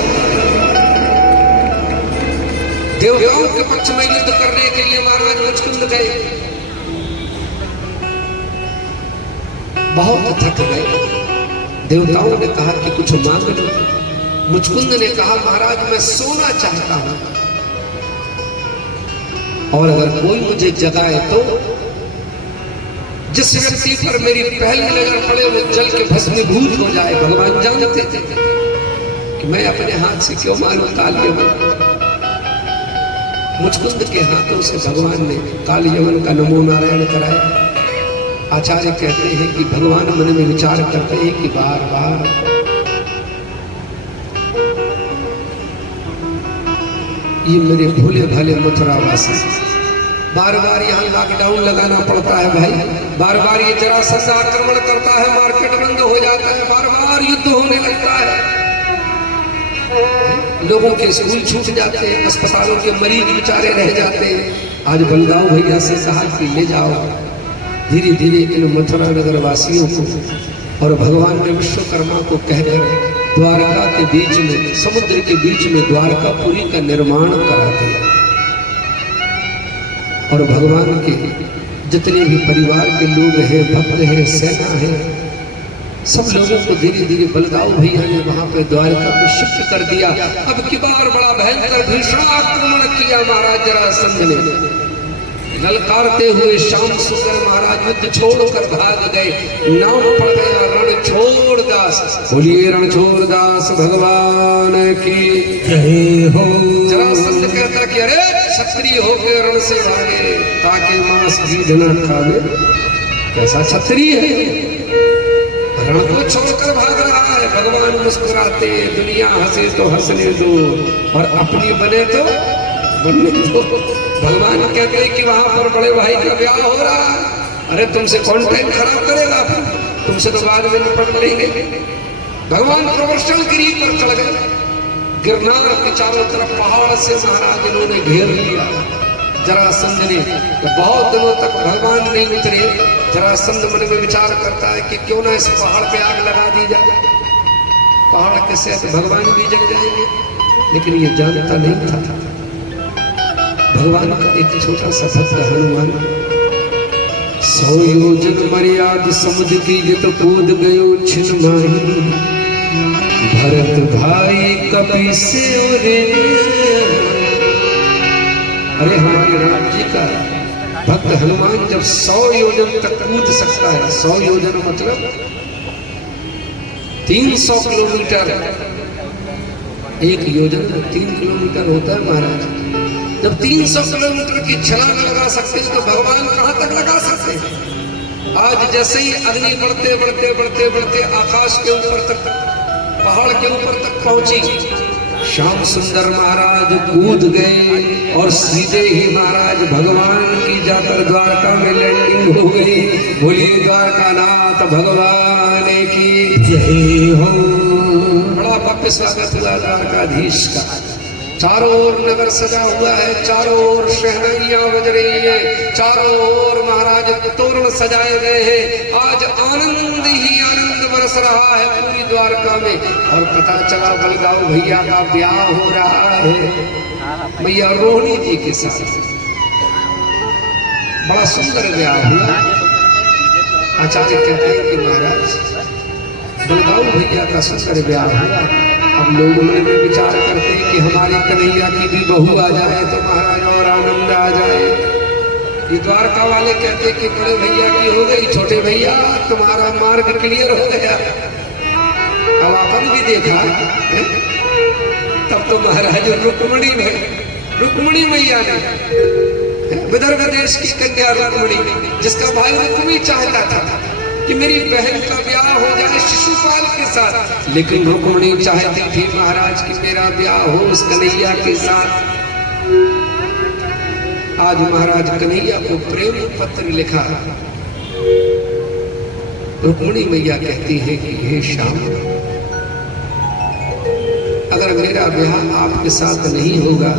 देवताओं के पक्ष में युद्ध करने के लिए महाराज मुचकुंद गए, बहुत थक गए। देवताओं ने कहा कि कुछ मांग लो। मुचकुंद ने कहा महाराज मैं सोना चाहता हूं, और अगर कोई मुझे जगाए तो जिस व्यक्ति पर मेरी पहली नजर पड़े वो जल के भस्मीभूत हो जाए। भगवान जानते थे कि मैं अपने हाथ से क्यों मारूं काल यमन। मुचकुंद के हाथों से भगवान ने काल यवन का नमो नारायण कराया। आचार्य कहते हैं कि भगवान मन में विचार करते हैं कि बार बार ये मेरे भोले भाले मथुरावासी, बार बार यहाँ लॉकडाउन लगाना पड़ता है भाई, बार बार ये जरासंध आक्रमण करता है, मार्केट बंद हो जाता है, बार बार युद्ध होने लगता है, लोगों के स्कूल छूट जाते हैं, अस्पतालों के मरीज बेचारे रह जाते हैं। आज बलदाऊ भैया से कहा कि ले जाओ धीरे धीरे इन मथुरा नगर वासियों को, और भगवान ने विश्वकर्मा को कहकर द्वारका के बीच में, समुद्र के बीच में द्वारकापुरी का निर्माण करा दिया। और भगवान के जितने भी परिवार के लोग हैं, भक्त हैं, सेना है, सब लोगों को धीरे धीरे बलदाऊ भैया ने वहां पे द्वारका को शिफ्ट कर दिया। अब की बार बड़ा भयंकर भीषण आक्रमण किया महाराज जरासंध ने। ललकारते हुए श्याम सुंदर महाराज युद्ध छोड़कर भाग गए। नाम पड़ गया रणछोड़ दास। बोलिए रणछोड़ दास भगवान की जय हो। जरासंध कहता कि अरे क्षत्रिय होकर रण से भागे ताकि मांस भी न खावे। कैसा क्षत्रिय है, रण को छोड़कर भाग रहा है। भगवान मुस्कुराते, दुनिया हंसे तो हंसने दो और अपनी बने तो बनने दो। भगवान कहते हैं कि वहां पर बड़े भाई का ब्याह हो रहा है, अरे तुमसे कौन टाइम खराब करेगा, तुमसे तो बाद में निपट लेंगे। भगवान प्रवर्षण गिरी पर चढ़ गए। गिरनार के चारों तरफ पहाड़ से महाराज इन्होंने घेर लिया। जरासंध ने बहुत दिनों तक भगवान नहीं उतरे। जरासंध मन में विचार करता है कि क्यों ना इस पहाड़ पे आग लगा दी जाए, पहाड़ के साथ भगवान भी जल जाएंगे। लेकिन ये जानता नहीं था भगवान का एक छोटा सा भक्त हनुमान 100 योजन मर्याद समुद्र की जत कूद गयो छिन माही। भरत भाई कपि से रे। अरे हमारे राम जी का भक्त हनुमान जब 100 योजन तक कूद सकता है, 100 योजन मतलब 300 किलोमीटर, एक योजन 3 किलोमीटर होता है महाराज। जब 300 किलोमीटर की छलांग लगा सकते हैं तो भगवान कहां तक लगा सकते हैं। आज जैसे ही अग्नि बढ़ते बढ़ते बढ़ते बढ़ते आकाश के ऊपर तक, पहाड़ के ऊपर तक पहुंची, श्याम सुंदर महाराज कूद गए और सीधे ही महाराज भगवान की जाकर द्वारका में लैंडिंग हो गई। बोलिए द्वारका नाथ भगवान की जय हो। बड़ा भव्य स्वागत हुआ द्वारकाधीश का। चारों ओर नगर सजा हुआ है, चारों ओर शहनाइयां बज रही है, चारों ओर महाराज तोरण सजाए गए हैं। आज आनंद ही आनंद बरस रहा है पूरी द्वारका में। और पता चला बलदाऊ भैया का ब्याह हो रहा है मैया रोहिणी जी के साथ। बड़ा सुंदर ब्याह हुआ। आचार्य कहते हैं कि महाराज बलदाऊ भैया का सुंदर ब्याह हुआ। अब लोग मन में विचार करते हैं कि हमारी कन्हैया की भी बहू आ जाए तो महाराज और आनंद आ जाए। ये द्वारका वाले कहते हैं कि बड़े भैया की हो गई, छोटे भैया तुम्हारा मार्ग क्लियर हो गया। अब अपन भी देखा तब तो महाराज रुक्मणी मैया ने, विदर्भ देश की कन्या रुक्मणी, जिसका भाई रुक्मी चाहता था कि मेरी बहन का ब्याह हो जाए शिशुपाल के साथ, लेकिन रुक्मणी चाहती थी महाराज कि मेरा ब्याह हो उस कन्हैया के साथ। आज महाराज कन्हैया को प्रेम पत्र लिखा। रुक्मणी मैया कहती है कि हे श्याम, अगर मेरा ब्याह आपके साथ नहीं होगा,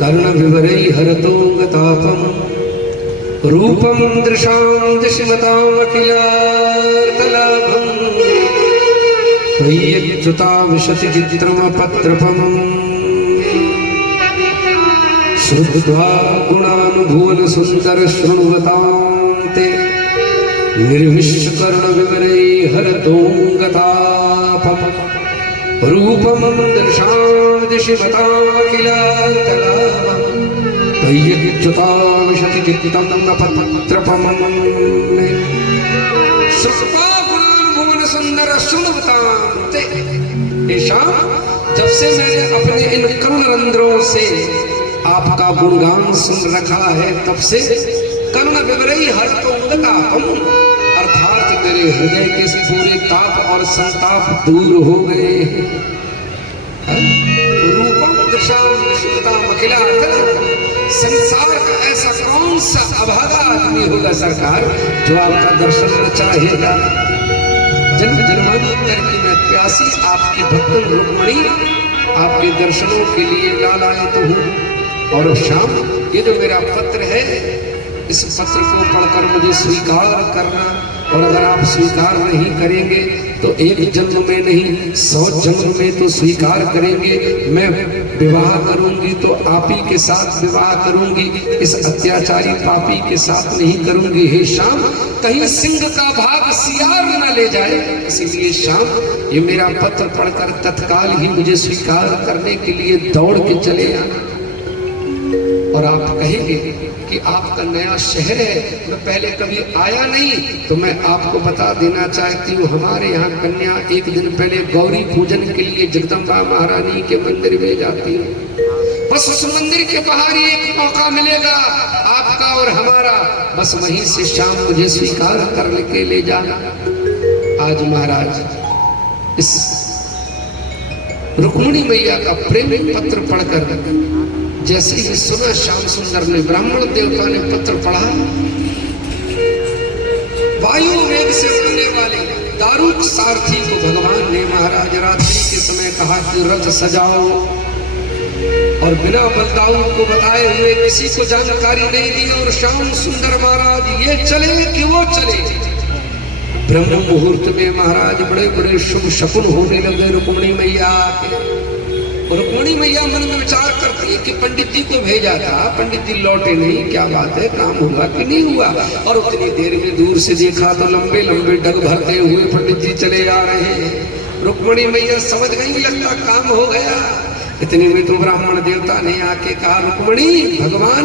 कर्ण विवरई हरतो गतापम रूपम दृशां दिशमतां अखिलार्तलाभं त्वय्यच्युता विशति चित्रमपत्रपं श्रुत्वा गुणानुभुवन सुंदर शृण्वतां ते निर्विष्कर्ण विवरै हरतो गतापं रूपम दृशां दिशमतां अखिलार्तलाभं त्वय्यच्युता विशति चित्तं पत्रपं श्रुत्वा गुणानुभुवन सुंदर शृण्वतां ते। हे श्याम, जब से मैंने अपने इन कर्ण रंध्रों से आपका गुणगान सुन रखा है, तब से कर्ण विवरई हर तो उदकापम, अर्थात मेरे हृदय के पूरे ताप और संताप दूर हो गए। रूपम दृशाम विष्णुताम अखिलातम, संसार का ऐसा कौन सा अभागा आदमी होगा सरकार जो आपका दर्शन न चाहेगा। जन्म जन्मांतर की मैं प्यासी आपकी भक्तन रुक्मणी आपके दर्शनों के लिए लालायित हूँ। और शाम ये जो मेरा पत्र है, इस पत्र को पढ़कर मुझे स्वीकार करना, और अगर आप स्वीकार नहीं करेंगे तो एक जन्म में नहीं 100 जन्म में तो स्वीकार करेंगे। मैं विवाह करूंगी तो आप ही के साथ विवाह करूंगी, इस अत्याचारी पापी के साथ नहीं करूंगी। हे श्याम, कहीं सिंह का भाग सियार न ले जाए, इसीलिए श्याम ये मेरा पत्र पढ़कर तत्काल ही मुझे स्वीकार करने के लिए दौड़ के चले आना। और आप कहेंगे कि आपका नया शहर है, मैं पहले कभी आया नहीं, तो मैं आपको बता देना चाहती हूँ, हमारे यहाँ कन्या एक दिन पहले गौरी पूजन के लिए जगदम्बा महारानी के मंदिर में जाती है। बस उस मंदिर के बाहर ही एक मौका मिलेगा आपका और हमारा, बस वहीं से शाम मुझे स्वीकार करके ले जाना। आज महाराज इस रुक्मिणी मैया का प्रेम पत्र पढ़कर जैसे ही सुना श्याम सुंदर ने, ब्राह्मण देवता ने पत्र पढ़ा, वायु वेग से उड़ने वाले दारुक सारथी को भगवान ने महाराज रात्रि के समय कहा कि रथ सजाओ, और बिना बलदाऊ को बताए हुए किसी को जानकारी नहीं दी, और श्याम सुंदर महाराज ये चले कि वो चले। ब्रह्म मुहूर्त में महाराज बड़े बड़े शुभ शकुन होने लगे रुक्मिणी मैया के। रुक्मिणी मैया मन में विचार करती है कि पंडित जी को भेजा था, पंडित जी लौटे नहीं, क्या बात है, काम हुआ कि नहीं हुआ। और उतनी देर में दूर से देखा तो लंबे लंबे डग भरते हुए पंडित जी चले आ रहे हैं। रुक्मिणी मैया समझ गई, लगता काम हो गया। इतने में तो ब्राह्मण देवता ने आके कहा, रुक्मिणी भगवान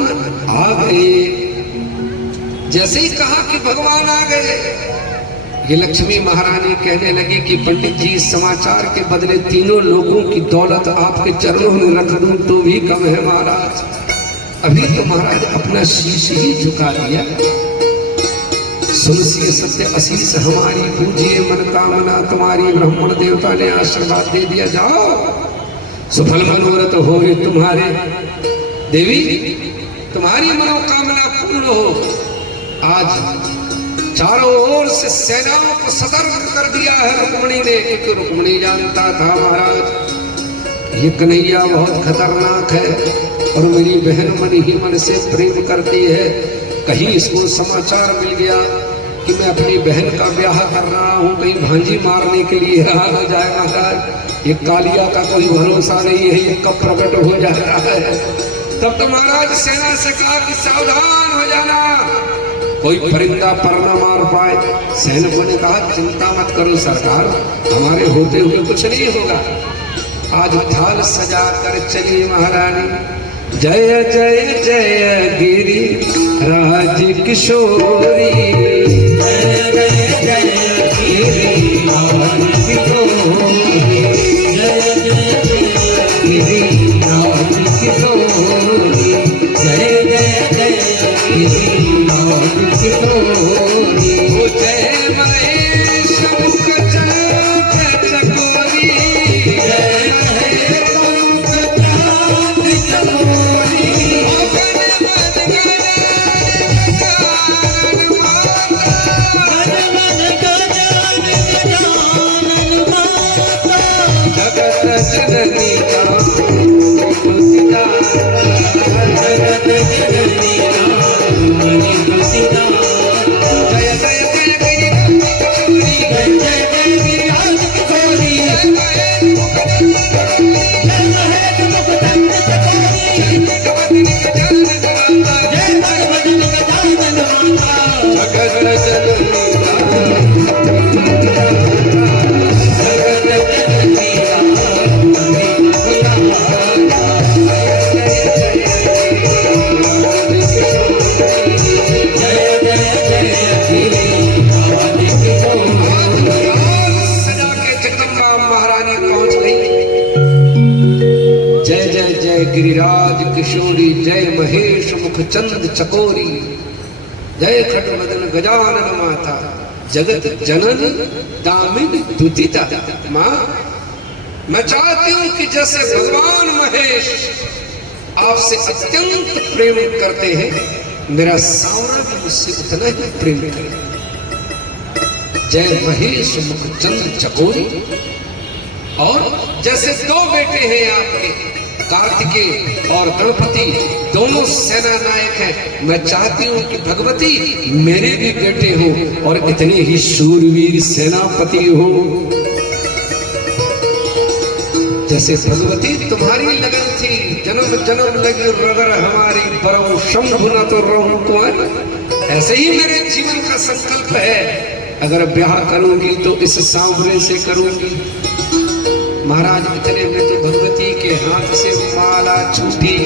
आ गए। जैसे ही कहा कि भगवान आ गए, ये लक्ष्मी महारानी कहने लगी कि पंडित जी इस समाचार के बदले तीनों लोगों की दौलत आपके चरणों में रख दूं तो भी कम है महाराज। अभी तो महाराज अपना शीश ही झुका दिया। सुनसिए सत्य असीस हमारी, पूजिए मन कामना तुम्हारी, ब्राह्मण देवता ने आशीर्वाद दे दिया, जाओ सफल मनोरथ हो तुम्हारे। देवी तुम्हारी मनोकामना पूर्ण हो। आज चारों ओर से सेनाओं को सतर्क कर दिया है रुक्मिणी ने। एक रुक्मिणी जानता था महाराज ये कन्हैया बहुत खतरनाक है, और मेरी बहन मन ही मन से प्रेम करती है। कहीं इसको समाचार मिल गया कि मैं अपनी बहन का ब्याह कर रहा हूँ, कहीं भांजी मारने के लिए रहा न जाए महाराज। ये कालिया का कोई भरोसा नहीं है, ये कब प्रकट हो जा रहा है। तब तो महाराज सेना से कहा कि सावधान हो जाना, कोई परिंदा पर न मार पाए। सैनिकों ने कहा चिंता मत करो सरकार, हमारे होते हुए कुछ नहीं होगा। आज थाल सजा कर चली महारानी, जय जय जय गिरी राज किशोरी, जय जय जय गिरी राज किशोरी, जय जय जय गिरी राज किशोरी, जय जय जय गिरी जय महेश मुख चांद चकोरी, जय मुख चांद चकोरी, मन मन जय महेश मुख चंद चकोरी, जय खटमदन गजानन माता, जगत जनन दामिनी दुतिता। माँ, मैं चाहती हूं कि जैसे भगवान महेश आपसे अत्यंत प्रेम करते हैं, मेरा सांवरा भी मुझसे उतना ही प्रेम करे। जय महेश मुख चंद चकोरी। और जैसे दो बेटे हैं आपके, कार्तिकेय और गणपति, दोनों सेना नायक हैं, मैं चाहती हूं कि भगवती मेरे भी बेटे हो और इतने ही शूरवीर सेनापति हो। जैसे भगवती तुम्हारी लगन थी, जन्म जन्म लगी रगर हमारी, बरऊ शंभु न तो रहूं कुंवर। ऐसे ही मेरे जीवन का संकल्प है, अगर ब्याह करूंगी तो इस सांवरे से करूंगी। महाराज इतने में तो भगवती के हाथ से माला छूटी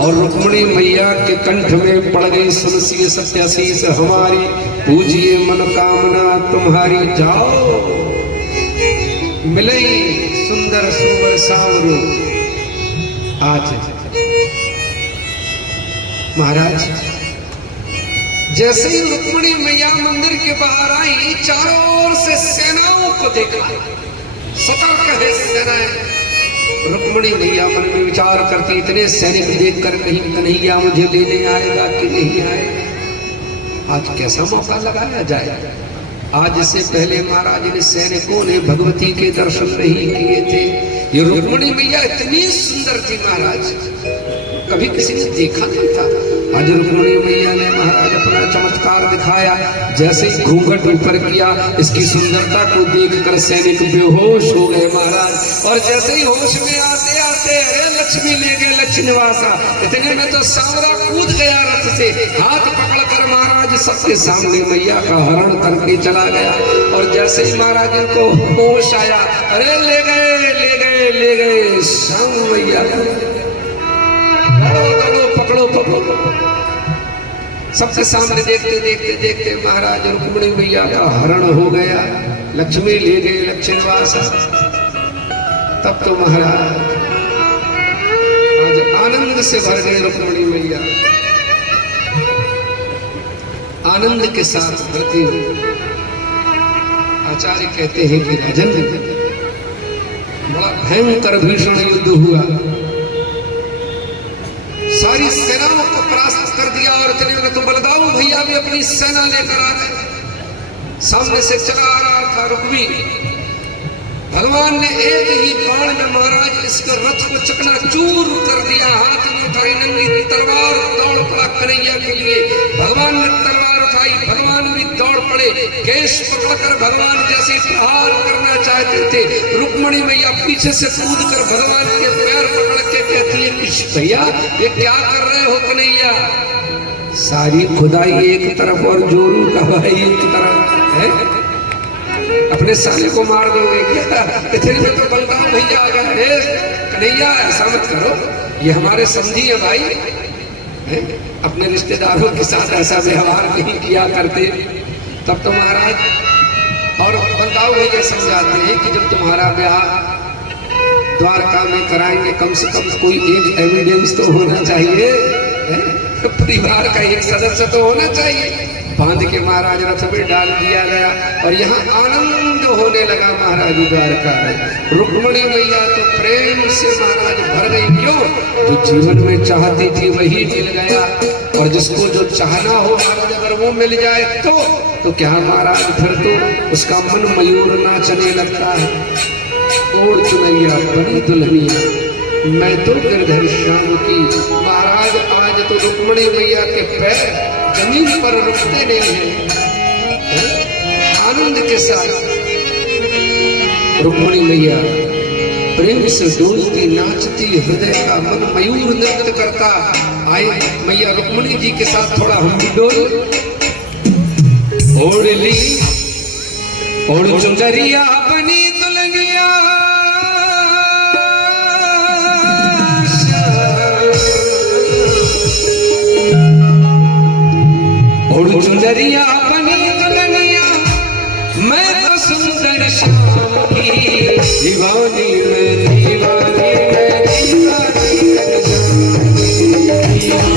और रुक्मिणी मैया के कंठ में पड़ गई, सुनसिए सत्याशीष हमारी, पूजिए मनोकामना तुम्हारी। जाओ मिलई सुंदर सुवर सांवरो। आज महाराज जैसे ही रुक्मिणी मैया मंदिर के बाहर आई, चारों ओर से सेनाओं को देखा, सतर्क है सेनाएं। रुक्मिणी मैया मन में विचार करती, इतने सैनिक देखकर कहीं कन्हैया मुझे लेने आएगा कि नहीं आएगा, आज कैसा मौका लगाया जाए। आज इससे पहले महाराज ने सैनिकों ने भगवती के दर्शन नहीं किए थे। ये रुक्मिणी मैया इतनी सुंदर थी महाराज, कभी किसी ने देखा नहीं था। आज रुक्मिणी मैया ने महाराज अपना चमत्कार दिखाया। जैसे ही घूंघट ऊपर किया, इसकी सुंदरता को देखकर सैनिक बेहोश हो गए महाराज। और जैसे ही होश में आते आते, अरे लक्ष्मी ले गए लक्ष्मीवासा, इतने में तो सांवरा कूद गया रथ से, हाथ पकड़कर महाराज सबके सामने मैया का हरण करके चला गया। और जैसे ही महाराज को होश आया, अरे ले गए ले गए ले गए श्याम मैया, पकड़ो पकड़ो। सबके सामने देखते देखते देखते महाराज रुक्मिणी मैया का हरण हो गया, लक्ष्मी ले गए लक्ष्मीवासा। तब तो महाराज आज आनंद से भर गए रुक्मिणी मैया, आनंद के साथ भरती हुई। आचार्य कहते हैं कि राजन बड़ा भयंकर भीषण युद्ध हुआ, सारी सेनाओं को परास्त कर दिया। और इतने में तो बलदाऊ भैया भी अपनी सेना लेकर आ गए। सामने से चला आ रहा था रुक्मी, भगवान ने एक ही बाण में महाराज इसके रथ को चकनाचूर कर दिया। हाथ में उठाई नंगी तलवार, दौड़ पड़ा कन्हैया के लिए। भगवान ने तलवार उठाई, भगवान भी दौड़ पड़े। केश पकड़कर भगवान जैसे प्रहार करना चाहते थे, रुक्मिणी मैया पीछे से कूद कर भगवान के पैर पकड़ के कहती है, भैया ये क्या कर रहे हो कन्हैया? सारी खुदाई एक तरफ और जोरू का भाई एक तरफ है, अपने साले को मार दोगे क्या? इतने में तो बलदाऊ भैया आ गए, कन्हैया ऐसा मत करो, ये हमारे समझी है भाई, है? अपने रिश्तेदारों के साथ ऐसा व्यवहार नहीं किया करते। तब तो महाराज और बलदाऊ भैया समझाते हैं कि जब तुम्हारा ब्याह द्वारका में कराएंगे, कम से कम कोई एक एविडेंस तो होना चाहिए, परिवार का एक सदस्य तो होना चाहिए। बांध के महाराज रथ में डाल दिया गया और यहाँ आनंद होने लगा महाराज द्वारका में। रुक्मिणी मैया तो प्रेम से महाराज भर गई। क्यों? जो जीवन में चाहती थी वही मिल गया, और जिसको जो चाहना हो महाराज अगर वो मिल जाए तो क्या महाराज फिर तो उसका मन मयूर नाचने लगता है। ओढ़ चुनैया बनी दुल्हनिया, मैं तो गिरधर श्याम की। महाराज आज तो रुक्मिणी मैया के पैर जमीन पर रुकते नहीं हैं। आनंद के साथ रुक्मिणी मैया प्रेम से डोलती नाचती, हृदय का मन मयूर नृत्य करता। आए मैया रुक्मिणी जी के साथ थोड़ा हम भी डोल। ओढ़ ली ओढ़ चुनरिया बनी दुल्हनिया, ओढ़ चुनरिया बनी दुल्हनिया, मैं तो सुंदर श्याम की दीवानी में दीवानी में दीवानी।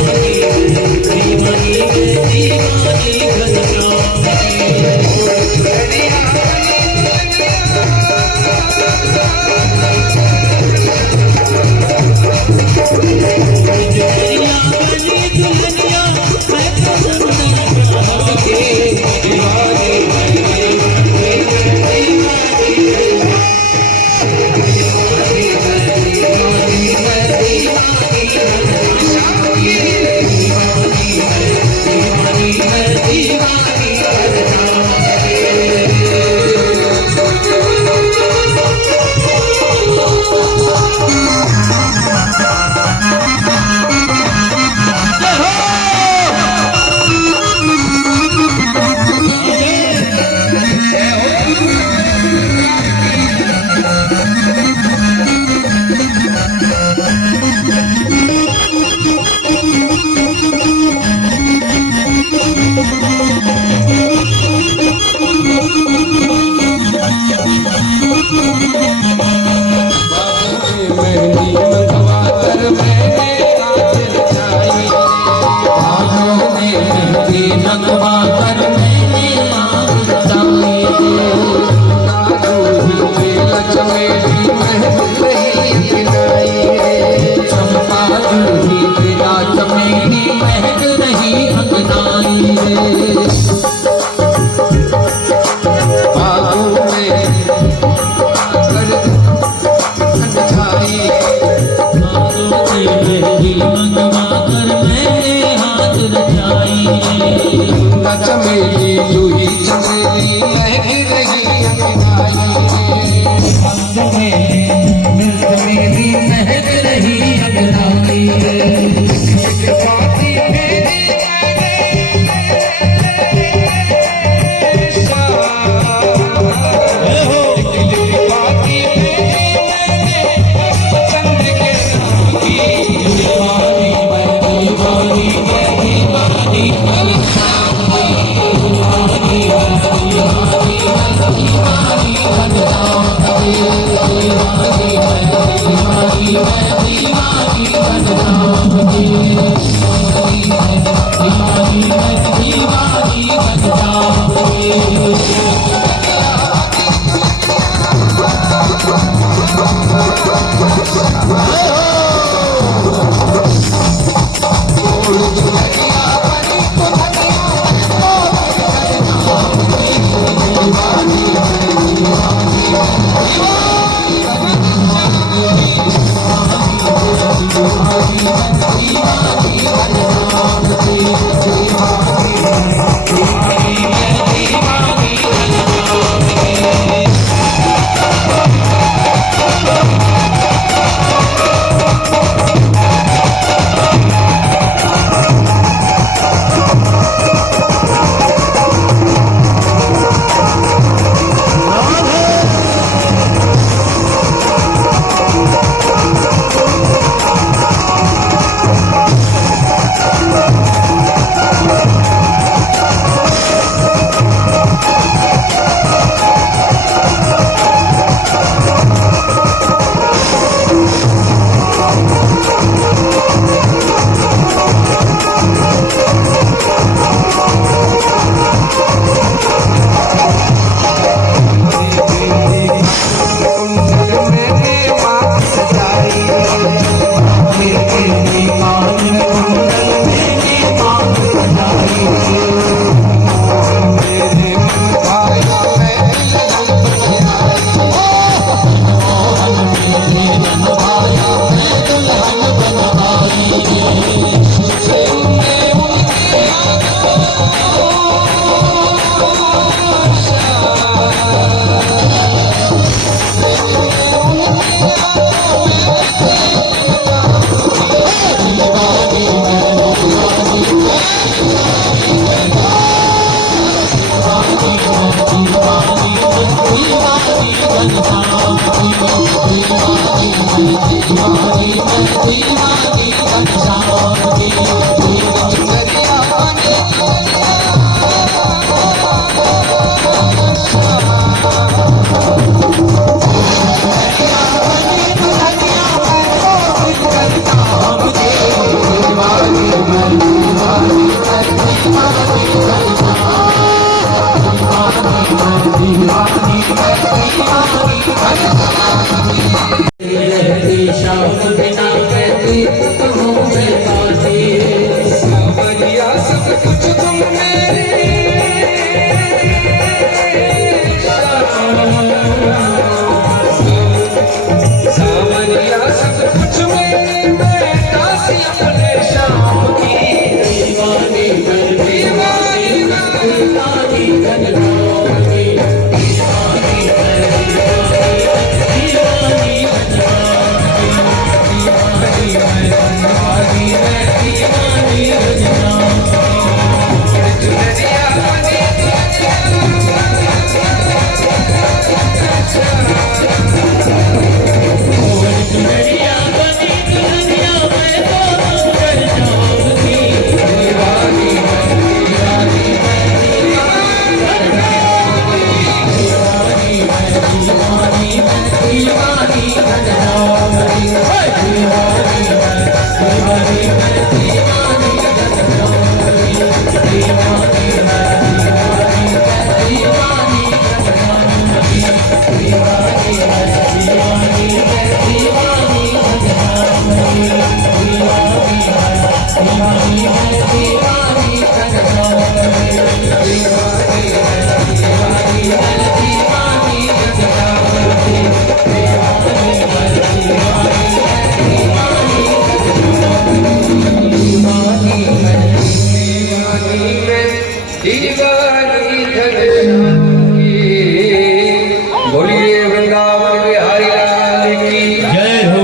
बोलिए वृंदावन बिहारी लाल की जय हो।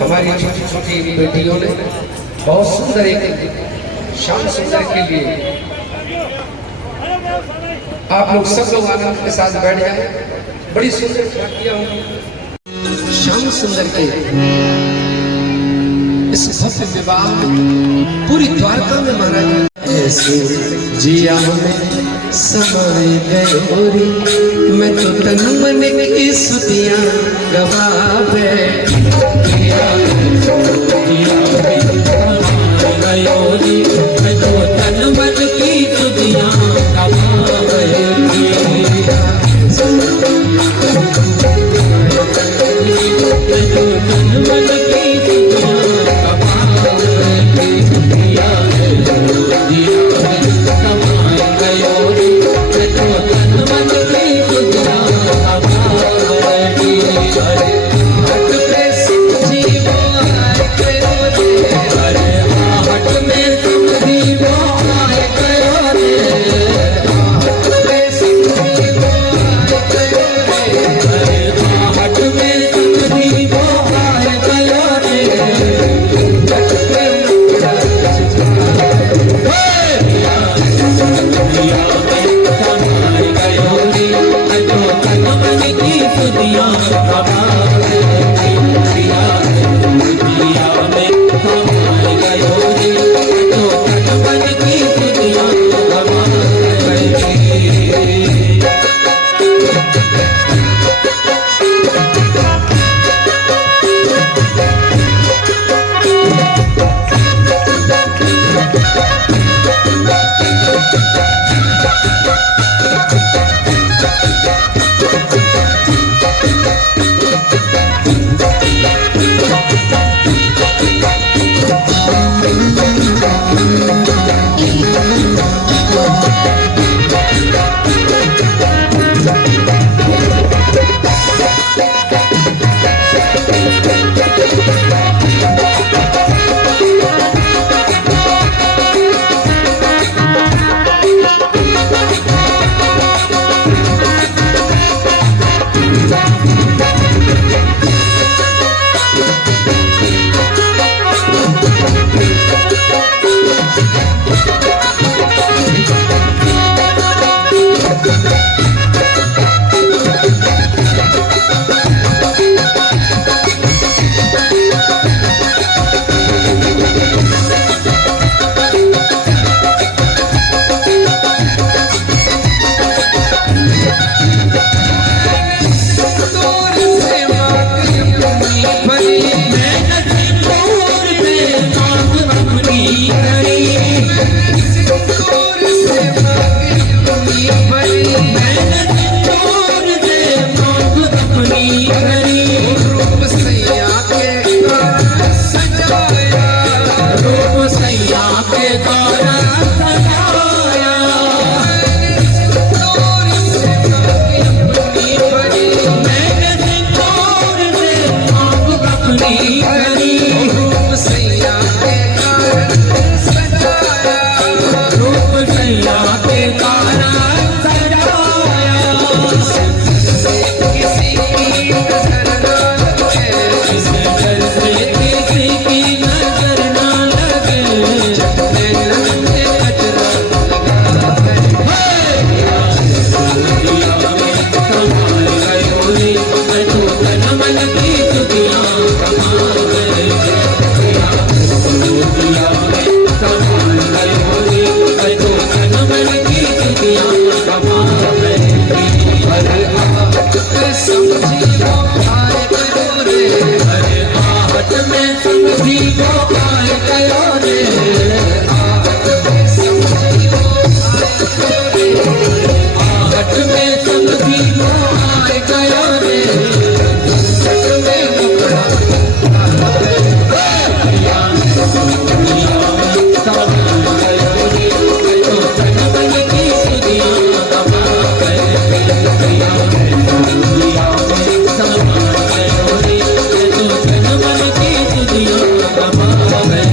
हमारी छोटी छोटी बेटियों ने बहुत सुंदर एक शाम सुंदर के लिए आप लोग सब लोग आनंद के साथ बैठ जाए। बड़ी सुंदर पार्टियां होंगी श्याम सुंदर के इस भव्य विवाह में पूरी द्वारका में माना गया। ऐसे जिया में समय गयोरी मैं तो तन मन की सुतियां गवा बैठी गयोरी मैं तो तन मन की सुतियां गवा बैठी मैं तो तन मन की सुतियां गवा बैठी। समझी वो आए गयो रे, आहट में समझी वो आए गयो रे, झंझट में मुकड़ा दुनिया में समा गयो रे, तो तन मन की सुधिया दबा गए, दुनिया में समा गयो रे, तो तन मन की सुधिया दबा गए।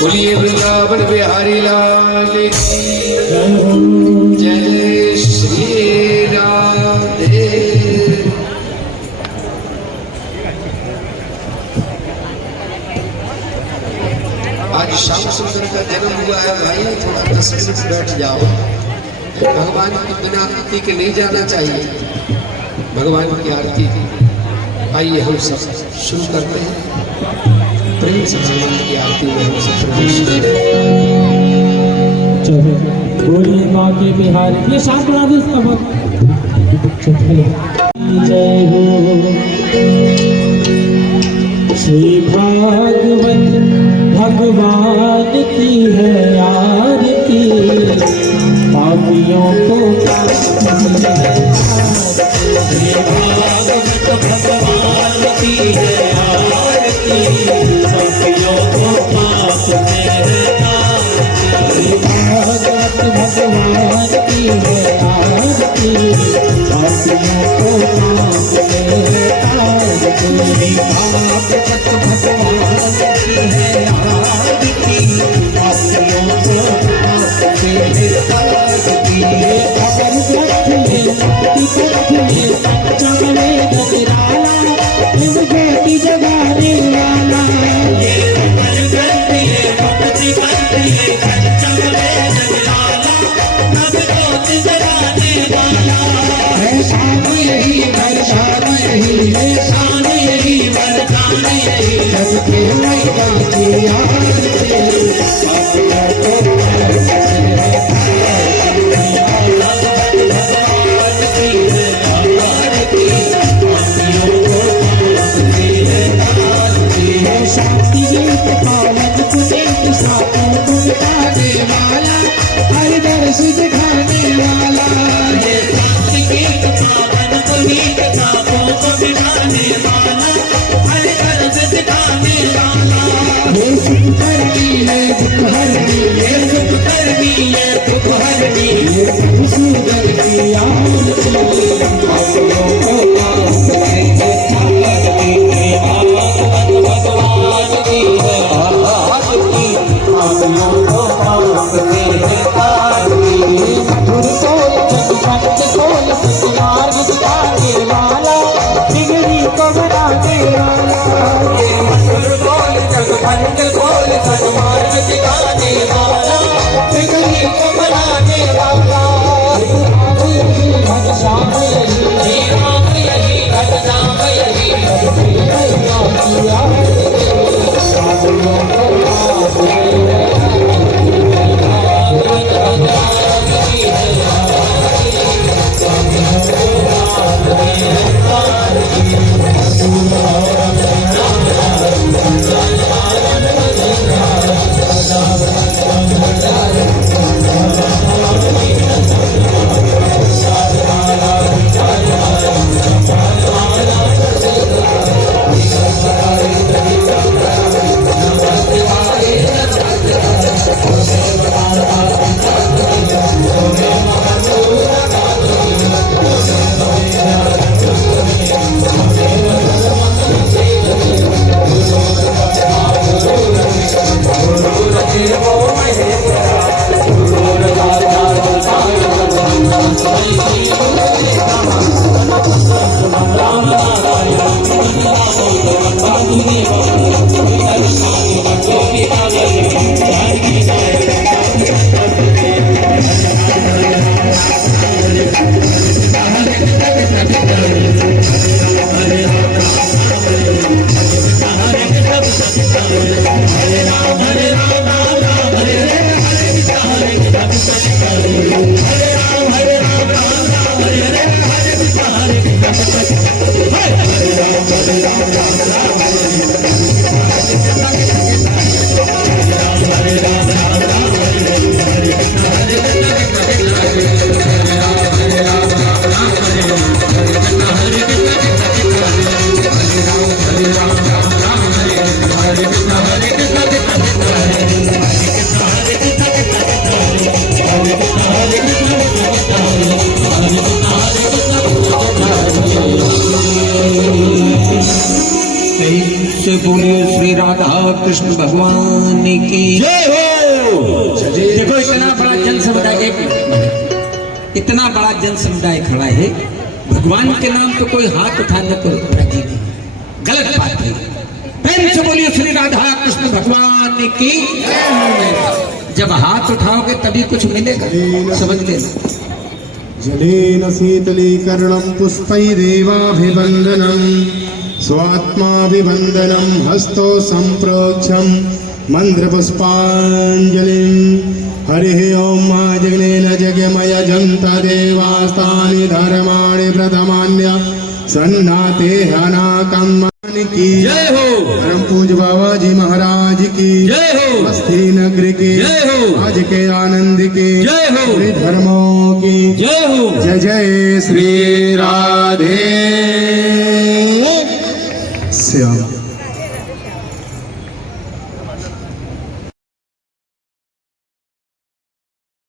बोलिए वृंदावन बिहारी लाल की जय श्री राधे। आज श्याम सुंदर का जन्म हुआ है भाई, थोड़ा 10 मिनट बैठ जाओ। भगवान की बिना आरती के नहीं जाना चाहिए, भगवान की आरती। आइए हम सब शुरू करते हैं, प्रेम से भगवान की आरती में हम सब प्रवेश करें। बोलिए माँ के बिहारी, ये शांत बना दो उसका वक्त। जय हो श्री भागवत भगवान की है आरती, पापियों को भगवान की है आरती, पापियों को पाप में हटाती। भागवत भगवान की है आरती, पापियों को पाप में हटाती। भागवत भगवान की है आरती, पापियों को पाप में हटाती। अगर ग्रंथ में चमड़े गजराला, इस ज्योति जगाने वाला। ये कमल करती है भक्ति करती है, चमड़े जगलाला, अब ज्योत जगाने वाला। है शाम यही वरदान यही है, शान यही वरदान यही, जब के मैया की आरती, पापियों को पाप से भगवान की है आरती, पापियों को पाप से हटाती। है शांति गीत पावन पुनीत, सापों को मिटाने वाला, हर दर्श दिखाने वाला। ये शांति गीत पावन पुनीत, पापों को मिटाने वाला, हर दर्द दिखाने वाला। ये सुख करनी है दुख हरनी, ये सुख करनी है दुख हरनी, ये मधुसूदन की आरती, पापियों को पाप से हटाती। भगवान की है आरती, पापियों को पाप से हटाती। मधुर कोल जगवंत कोल, सतमार्ग दिखाने वाला, बिगड़ी को बनाने वाला। ये मधुर बोल जगवंत बोल, सन्मार्ग दिखाने वाला, बिगड़ी को बनाने वाला। भज श्याम यही, श्री राम यही भज राम यही, मैया की आरती, पापियों को पाप से से बोलिए श्री राधा कृष्ण भगवान की जय हो। देखो इतना बड़ा जन समुदाय, एक मिनट, इतना बड़ा जन समुदाय खड़ा है, भगवान के नाम पे कोई हाथ उठाने को राजी नहीं, गलत बात है। प्रेम से बोलिए श्री राधा कृष्ण भगवान की। जब हाथ उठाओगे तभी कुछ मिलेगा, समझ लेना। जलेन शीतलीकरणं पुष्पैरेवाभिवन्दनं स्वात्माभिवन्दनं हस्तो सम्प्रोक्षं मन्त्रपुष्पाञ्जलिं। हरिः ॐ जगनेन जगमय जन्ता देवास्तानि धर्माणि प्रथमान्य सन्नाते हनाकं की जय हो। परम पूज्य बाबा जी महाराज की जय हो। मस्ती नगरी की जय हो। आज के आनंद की जय हो। पूरे धर्मों की जय हो। जय जय श्री राधे। श्याम